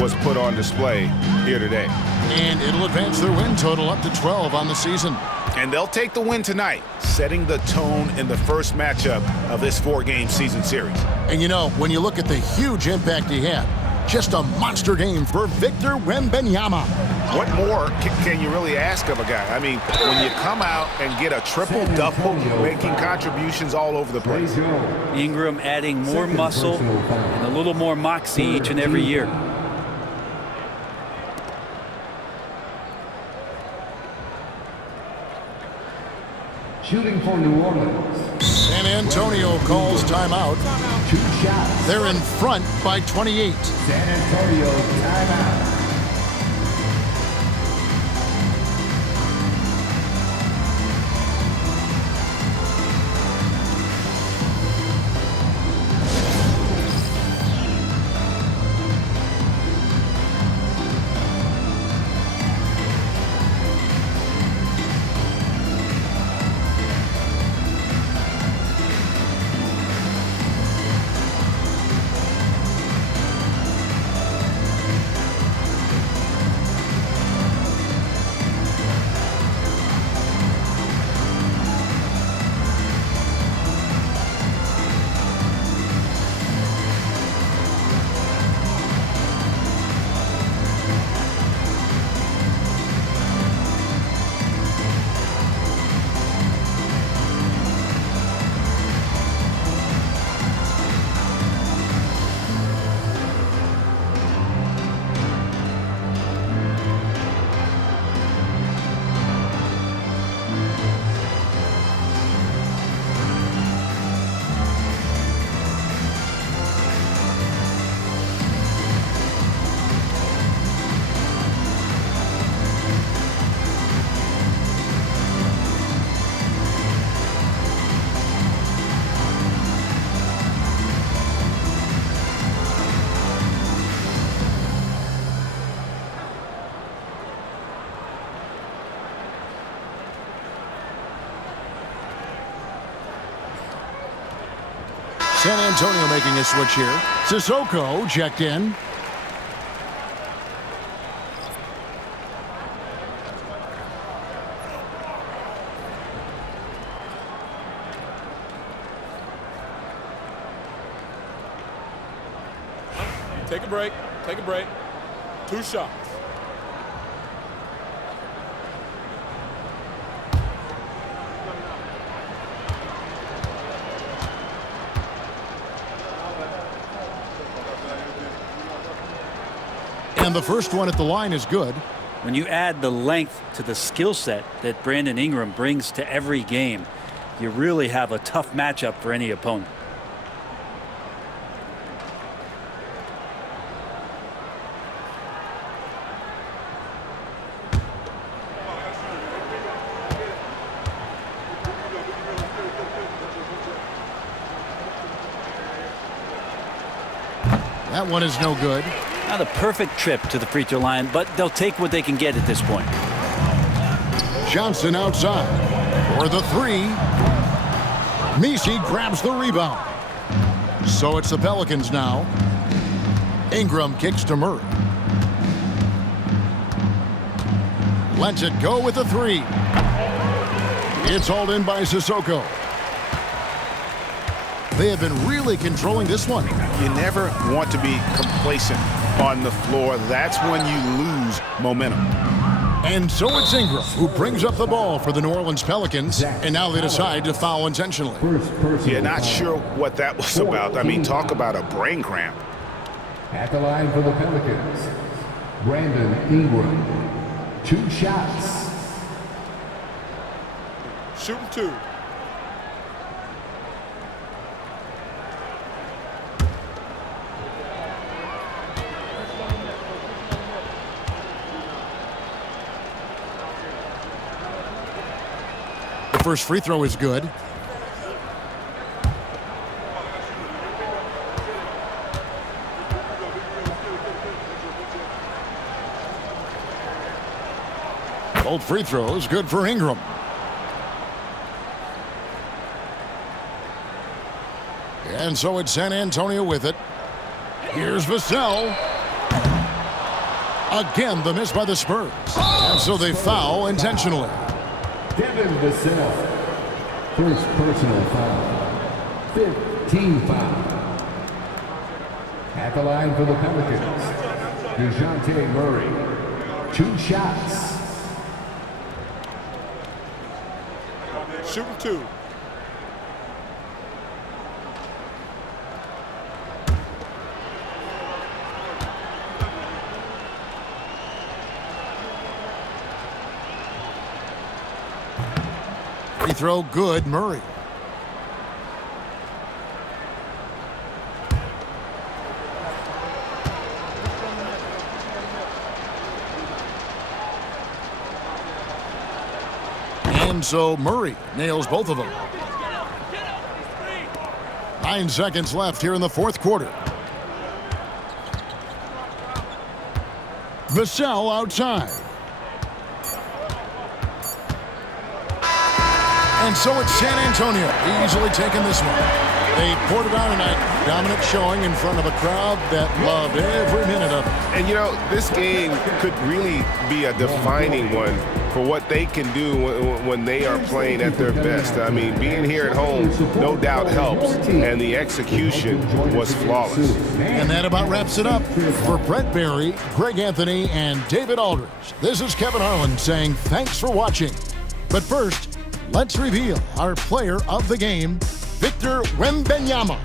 was put on display here today. And it'll advance their win total up to 12 on the season. And they'll take the win tonight, setting the tone in the first matchup of this 4-game season series. And you know, when you look at the huge impact he had, just a monster game for Victor Wembanyama. What more can you really ask of a guy? I mean, when you come out and get a triple-double, making contributions all over the place. Ingram adding more muscle and a little more moxie each and every year. Shooting for New Orleans. San Antonio calls timeout. 2 shots. They're in front by 28. San Antonio timeout. San Antonio making a switch here. Sissoko checked in. Take a break. Take a break. 2 shots. And the first one at the line is good. When you add the length to the skill set that Brandon Ingram brings to every game, you really have a tough matchup for any opponent. That one is no good. Not a perfect trip to the free throw line, but they'll take what they can get at this point. Johnson outside for the 3. Messi grabs the rebound. So it's the Pelicans now. Ingram kicks to Murray. Lets it go with the 3. It's hauled in by Sissoko. They have been really controlling this one. You never want to be complacent on the floor. That's when you lose momentum. And so it's Ingram who brings up the ball for the New Orleans Pelicans, and now they decide to foul intentionally. Yeah, not sure what that was about. I mean, talk about a brain cramp. At the line for the Pelicans, Brandon Ingram. 2 shots. Shooting 2. first free throw is good. Both free throws good for Ingram. And so it's San Antonio with it. Here's Vassell. Again, the miss by the Spurs. And so they foul intentionally. Devin Vassell. First personal foul. 15 foul. At the line for the Pelicans, Dejounte Murray. 2 shots. Shooting 2. Free throw good, Murray. And so Murray nails both of them. 9 seconds left here in the fourth quarter. Vassell outside. And so it's San Antonio easily taking this one. They poured it on tonight. Dominant showing in front of a crowd that loved every minute of it. And, you know, this game could really be a defining one for what they can do when they are playing at their best. I mean, being here at home, no doubt helps, and the execution was flawless. And that about wraps it up. For Brett Barry, Greg Anthony, and David Aldridge, this is Kevin Harlan saying thanks for watching. But first, let's reveal our player of the game, Victor Wembanyama.